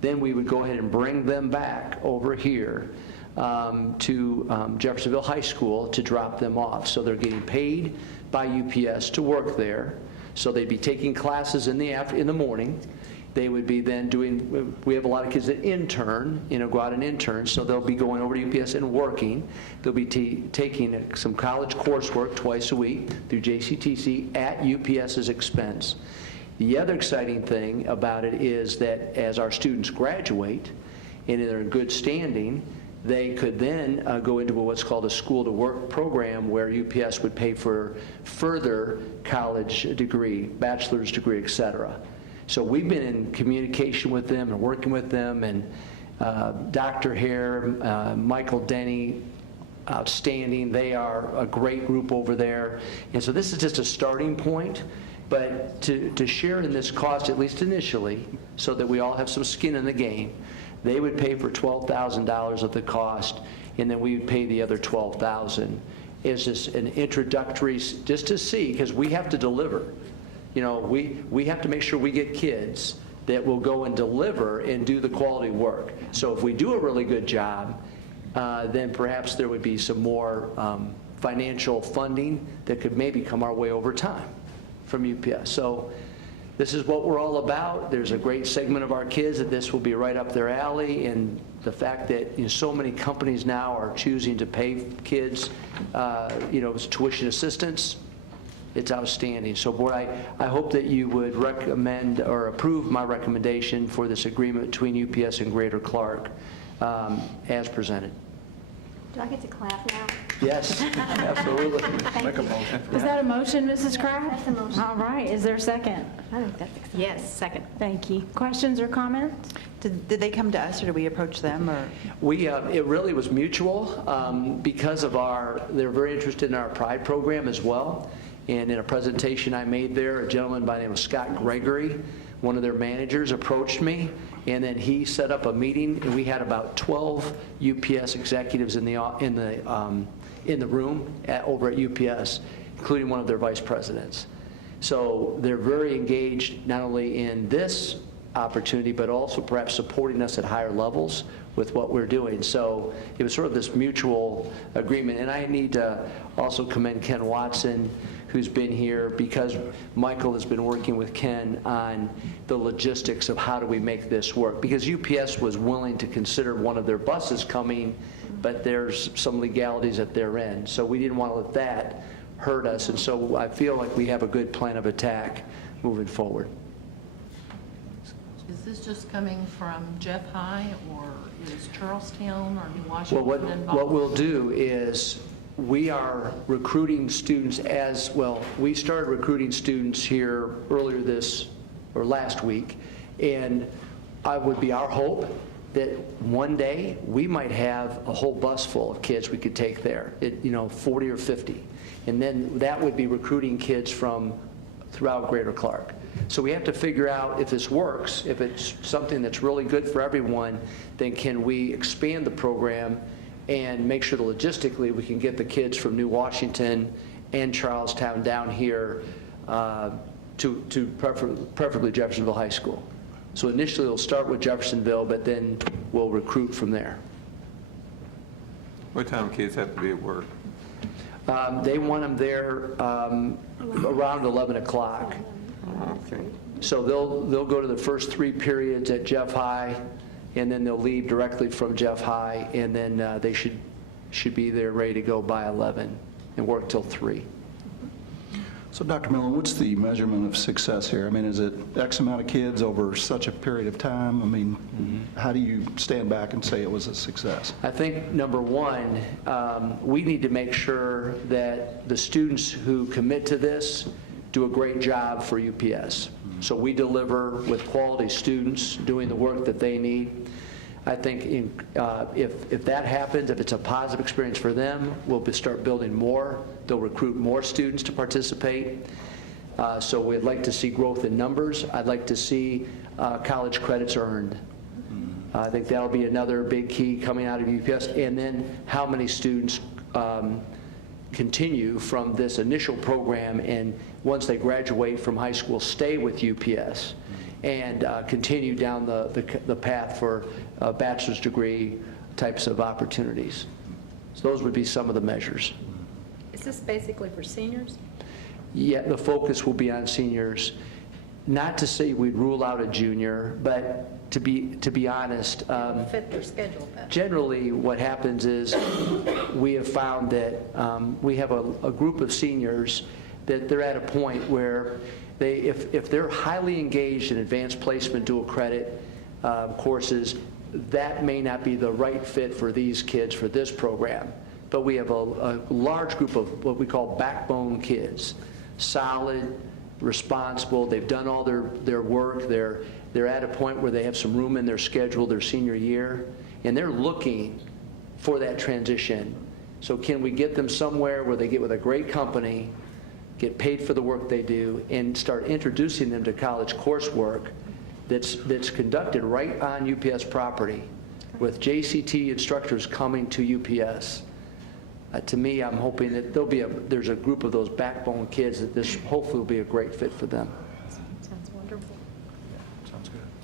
Then we would go ahead and bring them back over here to Jeffersonville High School to drop them off. So they're getting paid by UPS to work there. So they'd be taking classes in the morning. They would be then doing, we have a lot of kids that intern, go out and intern, so they'll be going over to UPS and working. They'll be taking some college coursework twice a week through JCTC at UPS's expense. The other exciting thing about it is that as our students graduate and they're in good standing, they could then go into what's called a school-to-work program where UPS would pay for further college degree, bachelor's degree, et cetera. So we've been in communication with them and working with them, and Dr. Hare, Michael Denny, outstanding. They are a great group over there. And so this is just a starting point, but to share in this cost, at least initially, so that we all have some skin in the game, they would pay for $12,000 of the cost, and then we would pay the other $12,000. It's just an introductory, just to see, because we have to deliver. We have to make sure we get kids that will go and deliver and do the quality work. So if we do a really good job, then perhaps there would be some more financial funding that could maybe come our way over time from UPS. So this is what we're all about. There's a great segment of our kids that this will be right up their alley, and the fact that so many companies now are choosing to pay kids tuition assistance, it's outstanding. So board, I hope that you would recommend or approve my recommendation for this agreement between UPS and Greater Clark as presented. Do I get to clap now? Yes, absolutely. Make a motion. Is that a motion, Mrs. Kraft? That's a motion. All right, is there a second? I think that's exciting. Yes, second. Thank you. Questions or comments? Did they come to us, or did we approach them, or? It really was mutual because of they're very interested in our Pride program as well. And in a presentation I made there, a gentleman by the name of Scott Gregory, one of their managers, approached me, and then he set up a meeting, and we had about 12 UPS executives in the room over at UPS, including one of their vice presidents. So they're very engaged not only in this opportunity, but also perhaps supporting us at higher levels with what we're doing. So it was sort of this mutual agreement. And I need to also commend Ken Watson, who's been here, because Michael has been working with Ken on the logistics of how do we make this work. Because UPS was willing to consider one of their buses coming, but there's some legalities at their end. So we didn't want to let that hurt us. And so I feel like we have a good plan of attack moving forward. Is this just coming from Jeff High, or is Charlestown or New Washington Well, involved? what we'll do is we are recruiting students as well. We started recruiting students here earlier last week, and it would be our hope that one day we might have a whole bus full of kids we could take there, 40 or 50. And then that would be recruiting kids from throughout Greater Clark. So we have to figure out if this works, if it's something that's really good for everyone, then can we expand the program and make sure that logistically we can get the kids from New Washington and Charlestown down here to preferably Jeffersonville High School. So initially it'll start with Jeffersonville, but then we'll recruit from there. What time kids have to be at work? They want them there around 11 o'clock. Okay. So they'll go to the first 3 periods at Jeff High, and then they'll leave directly from Jeff High, and then they should be there ready to go by 11 and work till 3. So Dr. Miller, what's the measurement of success here? I mean, is it X amount of kids over such a period of time? I mean, how do you stand back and say it was a success? I think, number one, we need to make sure that the students who commit to this do a great job for UPS. So we deliver with quality students doing the work that they need. I think if that happens, if it's a positive experience for them, we'll start building more. They'll recruit more students to participate. So we'd like to see growth in numbers. I'd like to see college credits earned. I think that'll be another big key coming out of UPS. And then how many students continue from this initial program and once they graduate from high school stay with UPS and continue down the path for a bachelor's degree types of opportunities. So those would be some of the measures. Is this basically for seniors? Yeah, the focus will be on seniors. Not to say we'd rule out a junior, but to be honest, Fit their schedule better. generally what happens is we have found that we have a group of seniors that they're at a point where if they're highly engaged in advanced placement dual credit courses, that may not be the right fit for these kids for this program. But we have a large group of what we call backbone kids, solid, responsible, they've done all their work, they're at a point where they have some room in their schedule their senior year, and they're looking for that transition. So can we get them somewhere where they get with a great company, get paid for the work they do, and start introducing them to college coursework that's conducted right on UPS property with JCT instructors coming to UPS. To me, I'm hoping that there's a group of those backbone kids that this hopefully will be a great fit for them. Sounds wonderful.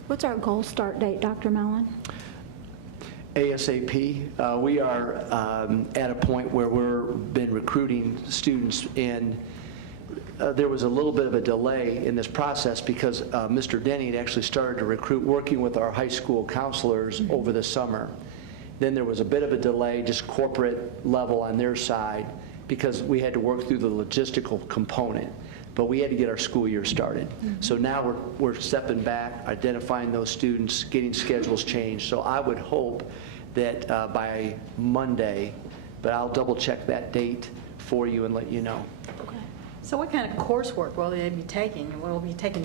What's our goal start date, Dr. Mallon? ASAP. We are at a point where we've been recruiting students, and there was a little bit of a delay in this process because Mr. Denny had actually started to recruit working with our high school counselors over the summer. Then there was a bit of a delay, just corporate level on their side, because we had to work through the logistical component. But we had to get our school year started. So now we're stepping back, identifying those students, getting schedules changed. So I would hope that by Monday, but I'll double check that date for you and let you know. Okay. So what kind of coursework will they be taking? Will they be taking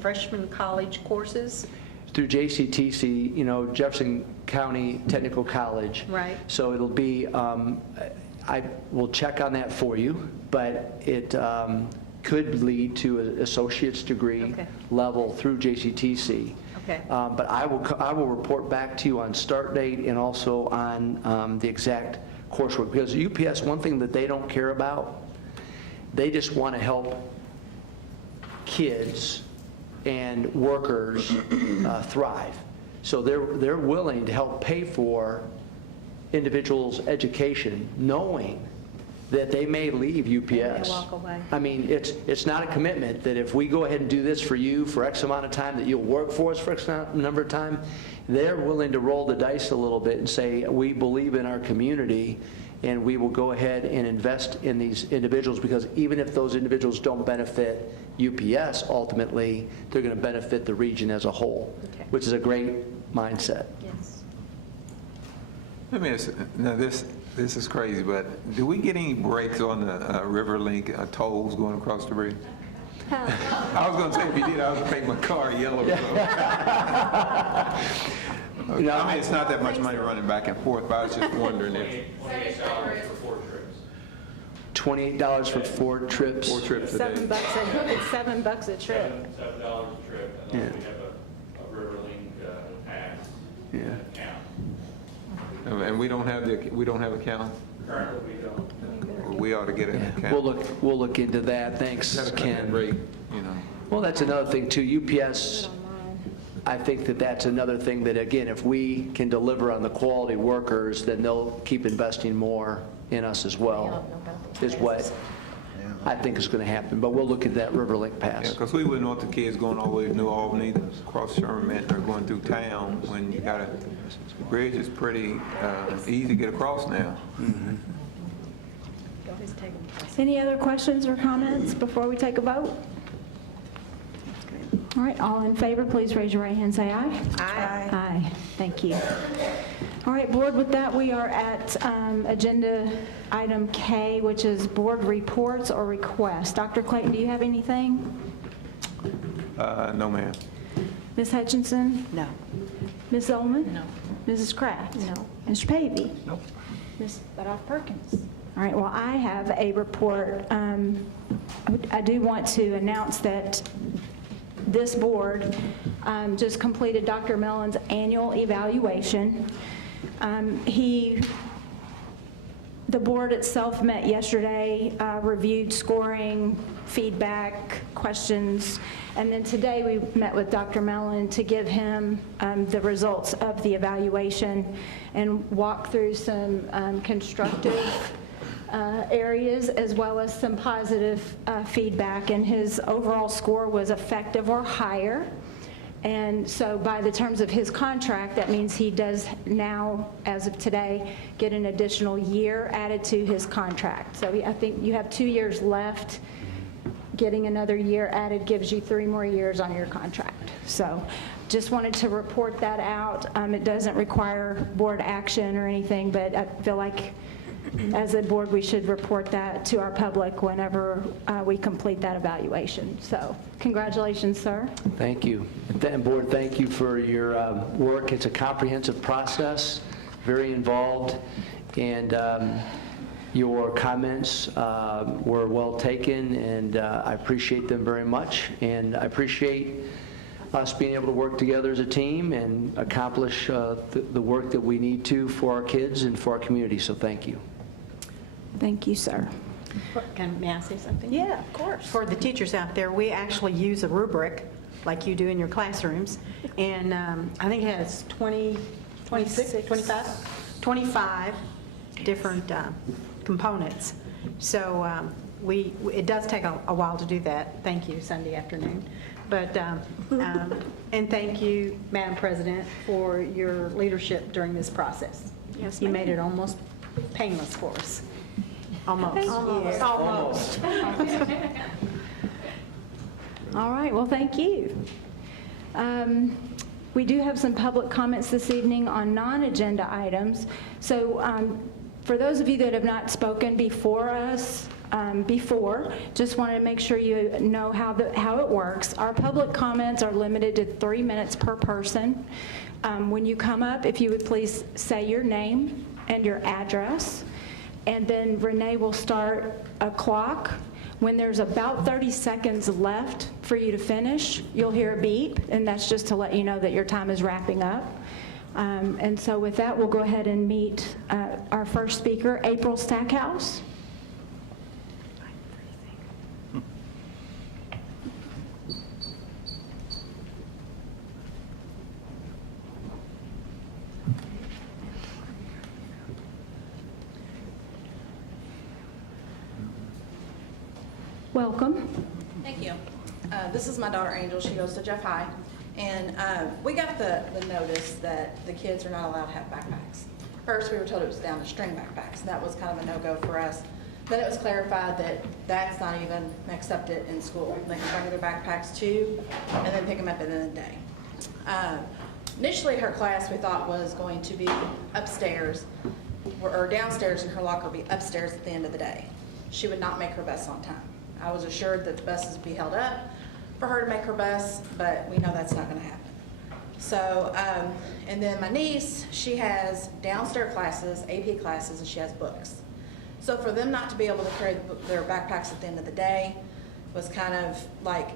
freshman college courses? Through JCTC, Jefferson County Technical College. Right. So it'll be, I will check on that for you, but it could lead to an associate's degree level through JCTC. Okay. But I will report back to you on start date and also on the exact coursework. Because UPS, one thing that they don't care about, they just want to help kids and workers thrive. So they're willing to help pay for individuals' education, knowing that they may leave UPS. They walk away. I mean, it's not a commitment that if we go ahead and do this for you for X amount of time, that you'll work for us for X number of time. They're willing to roll the dice a little bit and say, we believe in our community, and we will go ahead and invest in these individuals, because even if those individuals don't benefit UPS, ultimately, they're going to benefit the region as a whole, which is a great mindset. Yes. Let me ask, now this is crazy, but do we get any breaks on the Riverlink tolls going across the bridge? I was going to say, if you did, I was going to paint my car yellow. So. Okay. I mean, it's not that much money running back and forth, but I was just wondering if... $28 for 4 trips. 4 trips a day. $7 it's $7 a trip. $7 a trip, and then we have a Riverlink pass account. And we don't have a count? Currently, we don't. We ought to get an account. We'll look into that. Thanks, Ken. Rate, Well, that's another thing too. UPS, I think that's another thing that, again, if we can deliver on the quality workers, then they'll keep investing more in us as well, is what I think is going to happen. But we'll look at that Riverlink pass. Yeah, because we wouldn't want the kids going all the way to New Albany, across Sherman, or going through town when you got the bridge is pretty easy to get across now. Any other questions or comments before we take a vote? All right, all in favor, please raise your right hand and say aye. Aye. Aye. Thank you. All right, board, with that, we are at agenda item K, which is board reports or requests. Dr. Clayton, do you have anything? No, ma'am. Ms. Hutchinson? No. Ms. Ullman? No. Mrs. Kraft? No. Mr. Pavey? Nope. Ms. Butoff Perkins? All right, well, I have a report. I do want to announce that this board just completed Dr. Mellon's annual evaluation. The board itself met yesterday, reviewed scoring, feedback, questions, and then today we met with Dr. Mellon to give him the results of the evaluation and walk through some constructive areas as well as some positive feedback. And his overall score was effective or higher. And so by the terms of his contract, that means he does now, as of today, get an additional year added to his contract. So I think you have 2 years left. Getting another year added gives you 3 more years on your contract. So just wanted to report that out. It doesn't require board action or anything, but I feel like as a board, we should report that to our public whenever we complete that evaluation. So congratulations, sir. Thank you. And board, thank you for your work. It's a comprehensive process, very involved, and your comments were well taken, and I appreciate them very much. And I appreciate us being able to work together as a team and accomplish the work that we need to for our kids and for our community. So thank you. Thank you, sir. May I say something? Yeah, of course. For the teachers out there, we actually use a rubric like you do in your classrooms, and I think it has 25 different components. So it does take a while to do that. Thank you, Sunday afternoon. But, and thank you, Madam President, for your leadership during this process. Yes, you ma'am. made it almost painless for us. Almost. Almost. All right, well, thank you. We do have some public comments this evening on non-agenda items. So for those of you that have not spoken before us, just wanted to make sure you know how it works. Our public comments are limited to 3 minutes per person. When you come up, if you would please say your name and your address, and then Renee will start a clock. When there's about 30 seconds left for you to finish, you'll hear a beep, and that's just to let you know that your time is wrapping up. And so with that, we'll go ahead and meet our first speaker, April Stackhouse. Welcome. Thank you. This is my daughter Angel. She goes to Jeff High. And we got the notice that the kids are not allowed to have backpacks. First, we were told it was down to string backpacks. And that was kind of a no-go for us. Then it was clarified that that's not even accepted in school. They can bring their backpacks too, and then pick them up at the end of the day. Initially, her class we thought was going to be upstairs, or downstairs, and her locker would be upstairs at the end of the day. She would not make her bus on time. I was assured that the buses would be held up for her to make her bus, but we know that's not going to happen. So, and then my niece, she has downstairs classes, AP classes, and she has books. So for them not to be able to carry their backpacks at the end of the day was kind of like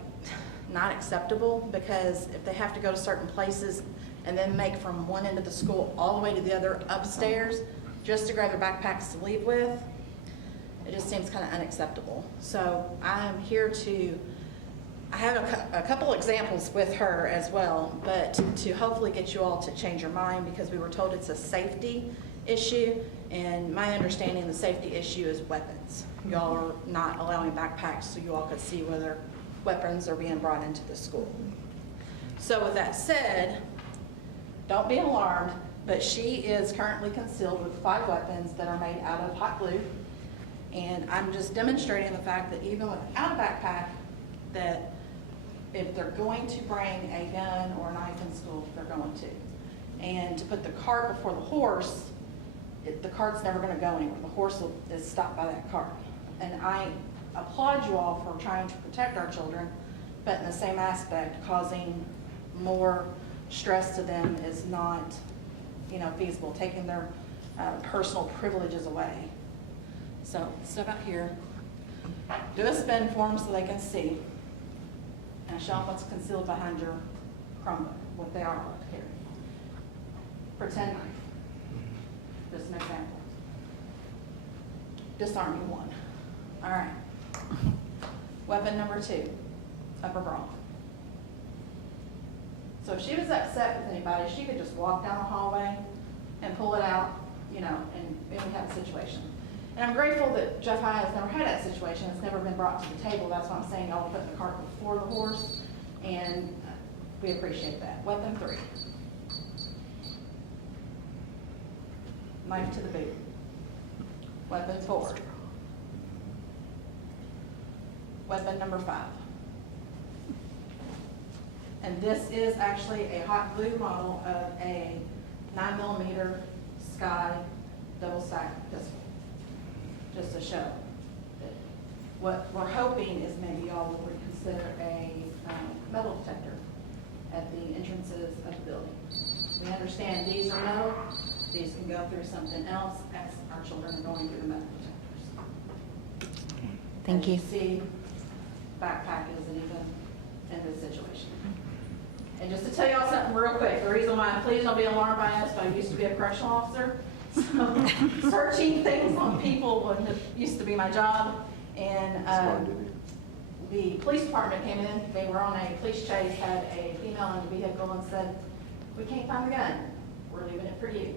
not acceptable, because if they have to go to certain places and then make from one end of the school all the way to the other upstairs just to grab their backpacks to leave with, it just seems kind of unacceptable. So I'm here I have a couple examples with her as well, but to hopefully get you all to change your mind, because we were told it's a safety issue, and my understanding the safety issue is weapons. Y'all are not allowing backpacks so you all could see whether weapons are being brought into the school. So with that said, don't be alarmed, but she is currently concealed with 5 weapons that are made out of hot glue. And I'm just demonstrating the fact that even without a backpack, that if they're going to bring a gun or a knife in school, they're going to. And to put the cart before the horse, the cart's never going to go anywhere. The horse is stopped by that cart. And I applaud you all for trying to protect our children, but in the same aspect, causing more stress to them is not feasible, taking their personal privileges away. So step out here, do a spin for them so they can see, and show them what's concealed behind your Chromebook, what they are here. Pretend knife, just an example. Disarming one. All right. Weapon number 2, upper bra. So if she was upset with anybody, she could just walk down the hallway and pull it out, and we have a situation. And I'm grateful that Jeff High has never had that situation. It's never been brought to the table. That's why I'm saying y'all put the cart before the horse, and we appreciate that. Weapon 3. Knife to the boot. Weapon 4. Weapon number 5. And this is actually a hot glue model of a 9mm Sky double stack pistol, just to show. What we're hoping is maybe y'all will reconsider a metal detector at the entrances of the building. We understand these are metal, these can go through something else as our children are going through the metal detectors. Thank you. As you see, backpack isn't even in this situation. And just to tell y'all something real quick, the reason why, please don't be alarmed by us, but I used to be a correctional officer. So searching things on people used to be my job. And the police department came in, they were on a police chase, had a female in the vehicle and said, "We can't find the gun, we're leaving it for you."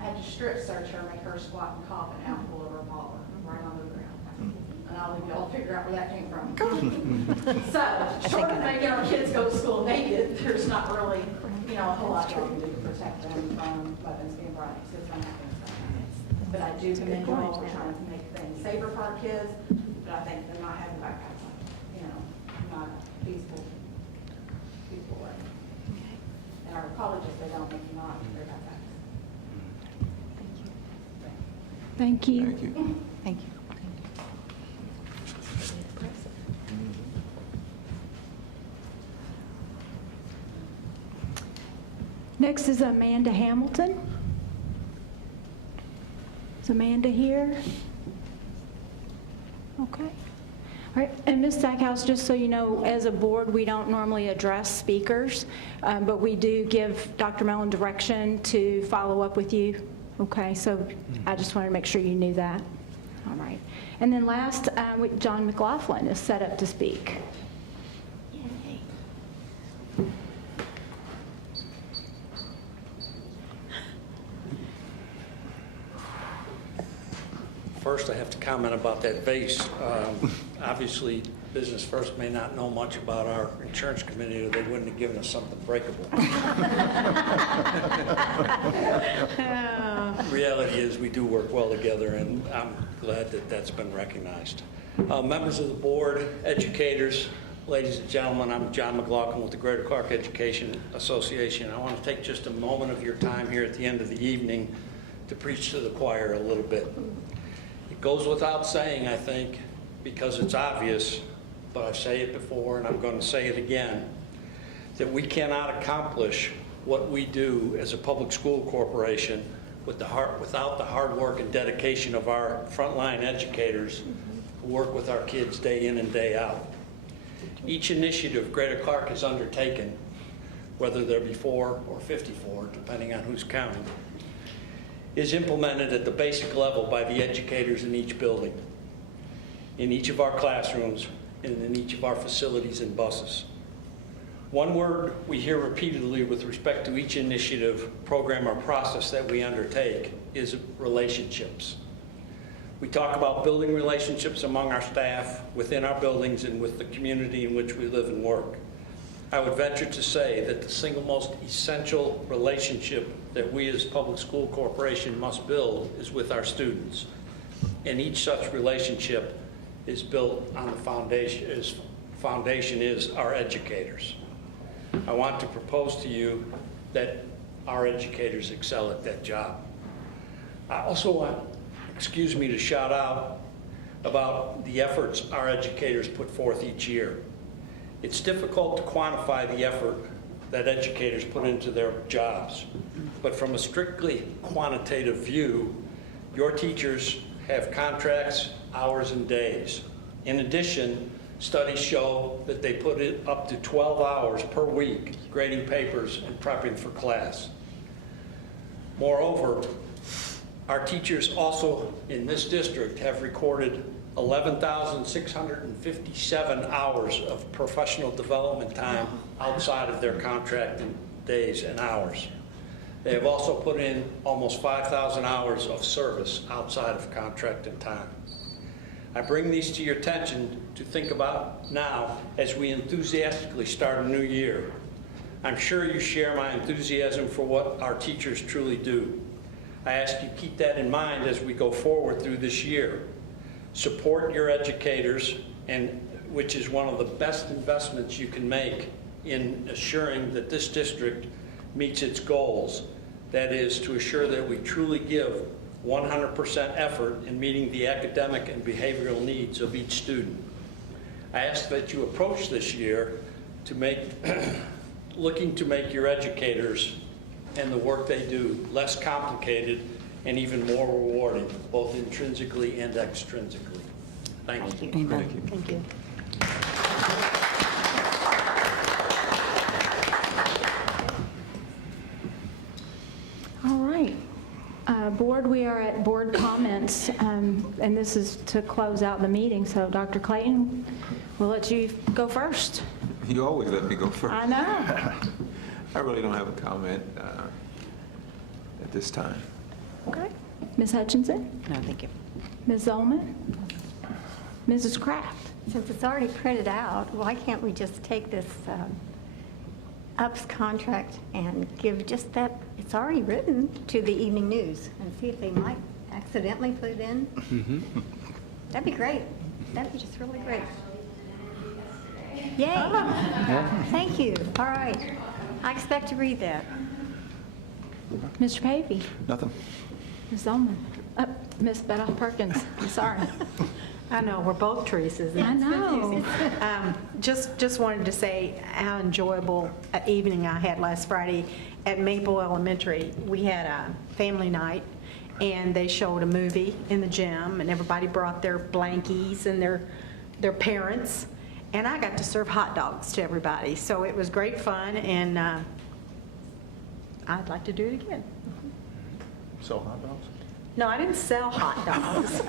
I had to strip search her, make her squat and cough and out pull of her revolver right on the ground. And I'll leave y'all to figure out where that came from. So, short of making our kids go to school naked, there's not really, a whole lot y'all can do to protect them from weapons being brought into the home. But I do commend you all for trying to make things safer for our kids, but I think they're not having backpacks, not feasible way. And our colleges, they don't make them not their backpacks. Thank you. Thank you. Thank you. Next is Amanda Hamilton. Is Amanda here? Okay. All right, and Ms. Stackhouse, just so you know, as a board, we don't normally address speakers, but we do give Dr. Mellon direction to follow up with you. Okay, so I just wanted to make sure you knew that. All right. And then last, John McLaughlin is set up to speak. First, I have to comment about that vase. Obviously, Business First may not know much about our insurance committee, or they wouldn't have given us something breakable. Reality is we do work well together, and I'm glad that that's been recognized. Members of the board, educators, ladies and gentlemen, I'm John McLaughlin with the Greater Clark Education Association. I want to take just a moment of your time here at the end of the evening to preach to the choir a little bit. It goes without saying, I think, because it's obvious, but I've said it before and I'm going to say it again, that we cannot accomplish what we do as a public school corporation without the hard work and dedication of our frontline educators who work with our kids day in and day out. Each initiative Greater Clark has undertaken, whether there be 4 or 54, depending on who's counting, is implemented at the basic level by the educators in each building, in each of our classrooms, and in each of our facilities and buses. One word we hear repeatedly with respect to each initiative, program, or process that we undertake is relationships. We talk about building relationships among our staff, within our buildings, and with the community in which we live and work. I would venture to say that the single most essential relationship that we as Public School Corporation must build is with our students. And each such relationship is built on the foundation is our educators. I want to propose to you that our educators excel at that job. I also want, to shout out about the efforts our educators put forth each year. It's difficult to quantify the effort that educators put into their jobs. but from a strictly quantitative view, your teachers have contracts, hours, and days. In addition, studies show that they put in up to 12 hours per week grading papers and prepping for class. Moreover, our teachers also in this district have recorded 11,657 hours of professional development time outside of their contracted days and hours. They have also put in almost 5,000 hours of service outside of contracted time. I bring these to your attention to think about now as we enthusiastically start a new year. I'm sure you share my enthusiasm for what our teachers truly do. I ask you to keep that in mind as we go forward through this year. Support your educators, which is one of the best investments you can make in assuring that this district meets its goals. That is to assure that we truly give 100% effort in meeting the academic and behavioral needs of each student. I ask that you approach this year to looking to make your educators and the work they do less complicated and even more rewarding, both intrinsically and extrinsically. Thank you. Amen. Thank you. All right. Board, we are at board comments, and this is to close out the meeting. So Dr. Clayton, we'll let you go first. You always let me go first. I know. I really don't have a comment at this time. Okay. Ms. Hutchinson? No, thank you. Ms. Zolman? Mrs. Kraft? Since it's already printed out, why can't we just take this UPS contract and give just that, it's already written, to the evening news and see if they might accidentally put it in? That'd be great. That'd be just really great. Yay! Thank you. All right. I expect to read that. Mr. Pavey? Nothing. Ms. Zolman? Ms. Betoff Perkins? I'm sorry. I know, we're both Teresa's. I know. Just wanted to say how enjoyable an evening I had last Friday at Maple Elementary. We had a family night, and they showed a movie in the gym, and everybody brought their blankies and their parents, and I got to serve hot dogs to everybody. So it was great fun, and I'd like to do it again. Sell hot dogs? No, I didn't sell hot dogs.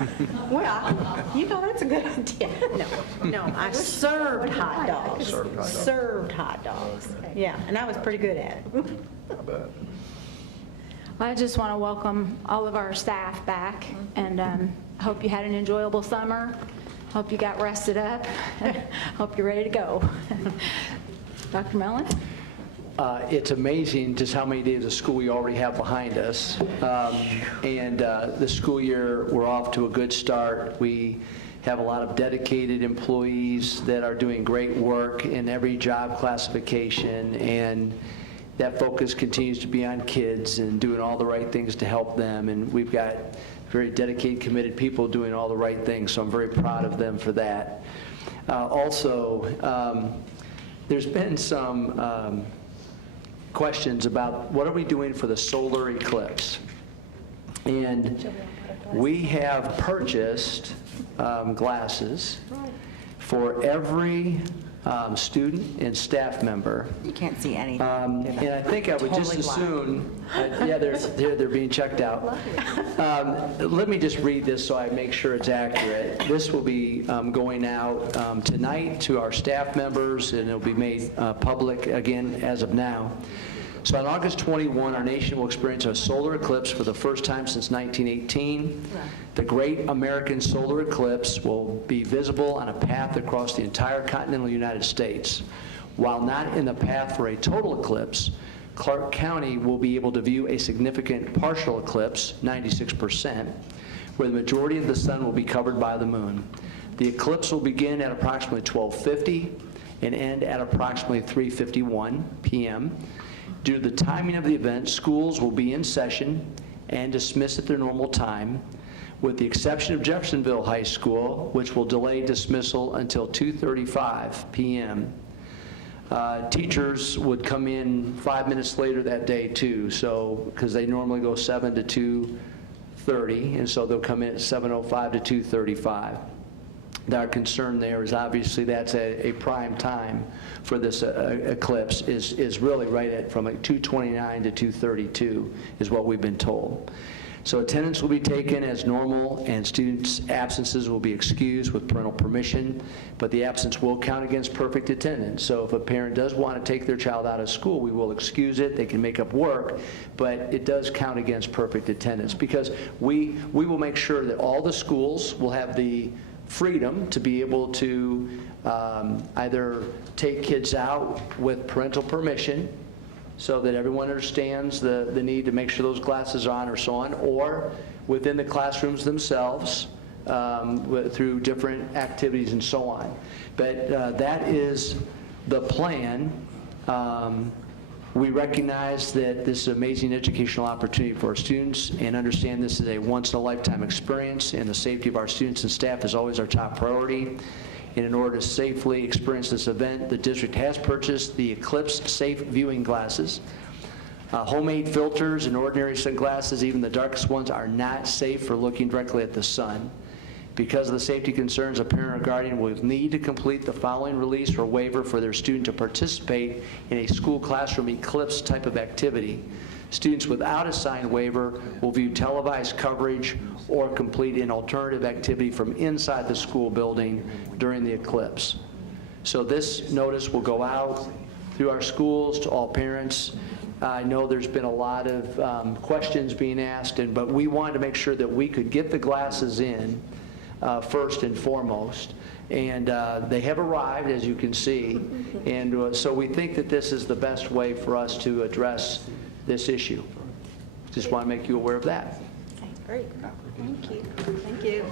Well, that's a good idea. No, I served hot dogs. Served hot dogs. Yeah, and I was pretty good at it. I bet. Well, I just want to welcome all of our staff back, and hope you had an enjoyable summer. Hope you got rested up. Hope you're ready to go. Dr. Mellon? It's amazing just how many days of school we already have behind us. And the school year, we're off to a good start. We have a lot of dedicated employees that are doing great work in every job classification, and that focus continues to be on kids and doing all the right things to help them. And we've got very dedicated, committed people doing all the right things, so I'm very proud of them for that. Also, there's been some questions about what are we doing for the solar eclipse. And we have purchased glasses for every student and staff member. You can't see anything. And I think I would just assume, yeah, they're being checked out. Let me just read this so I make sure it's accurate. This will be going out tonight to our staff members, and it'll be made public again as of now. So on August 21, our nation will experience a solar eclipse for the first time since 1918. The Great American Solar Eclipse will be visible on a path across the entire continental United States. While not in the path for a total eclipse, Clark County will be able to view a significant partial eclipse, 96%, where the majority of the sun will be covered by the moon. The eclipse will begin at approximately 12:50 and end at approximately 3:51 p.m. Due to the timing of the event, schools will be in session and dismiss at their normal time, with the exception of Jeffersonville High School, which will delay dismissal until 2:35 p.m. Teachers would come in 5 minutes later that day too, so, because they normally go 7 to 2:30, and so they'll come in at 7:05 to 2:35. Our concern there is obviously that's a prime time for this eclipse is really right at from like 2:29 to 2:32 is what we've been told. So attendance will be taken as normal, and students' absences will be excused with parental permission, but the absence will count against perfect attendance. So if a parent does want to take their child out of school, we will excuse it. They can make up work, but it does count against perfect attendance because we will make sure that all the schools will have the freedom to be able to either take kids out with parental permission so that everyone understands the need to make sure those glasses are on or so on, or within the classrooms themselves through different activities and so on. But that is the plan. We recognize that this is an amazing educational opportunity for our students and understand this is a once-in-a-lifetime experience, and the safety of our students and staff is always our top priority. And in order to safely experience this event, the district has purchased the Eclipse Safe Viewing Glasses. Homemade filters and ordinary sunglasses, even the darkest ones, are not safe for looking directly at the sun. Because of the safety concerns, a parent or guardian will need to complete the following release or waiver for their student to participate in a school classroom eclipse type of activity. Students without a signed waiver will view televised coverage or complete an alternative activity from inside the school building during the eclipse. So this notice will go out through our schools to all parents. I know there's been a lot of questions being asked, but we wanted to make sure that we could get the glasses in first and foremost. And they have arrived, as you can see. And so we think that this is the best way for us to address this issue. Just want to make you aware of that. Okay, great. Thank you. Thank you.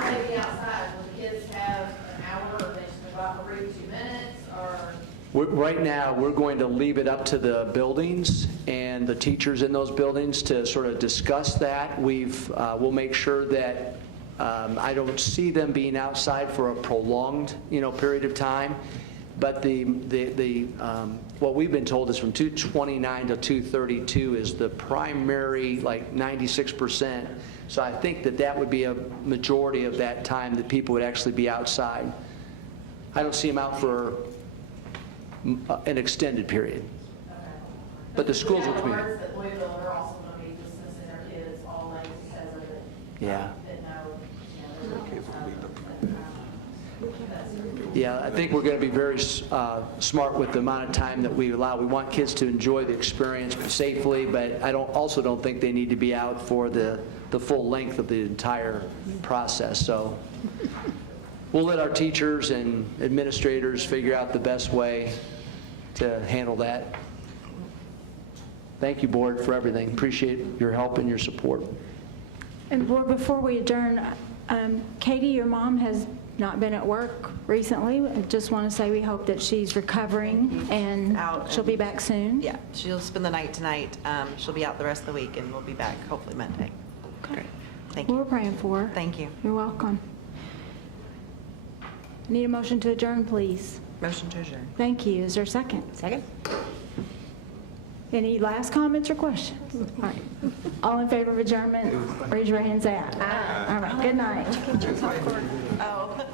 Maybe outside, will the kids have an hour, or they just go out for 2 minutes, or? Right now, we're going to leave it up to the buildings and the teachers in those buildings to sort of discuss that. We'll make sure that I don't see them being outside for a prolonged, period of time. But what we've been told is from 2:29 to 2:32 is the primary, like 96%. So I think that would be a majority of that time that people would actually be outside. I don't see them out for an extended period. But the schools will come in. That Louisville are also going to be dismissing their kids all night because of it. Yeah. Yeah, I think we're going to be very smart with the amount of time that we allow. We want kids to enjoy the experience safely, but I also don't think they need to be out for the full length of the entire process. So we'll let our teachers and administrators figure out the best way to handle that. Thank you, Board, for everything. Appreciate your help and your support. And Board, before we adjourn, Katie, your mom has not been at work recently. I just want to say we hope that she's recovering and she'll be back soon. Yeah, she'll spend the night tonight. She'll be out the rest of the week, and we'll be back hopefully Monday. Okay. Thank you. We're praying for her. Thank you. You're welcome. Need a motion to adjourn, please. Motion to adjourn. Thank you. Is there a second? Second. Any last comments or questions? All right. All in favor of adjournment, raise your hand, say aye. Aye. All right. Good night. Oh.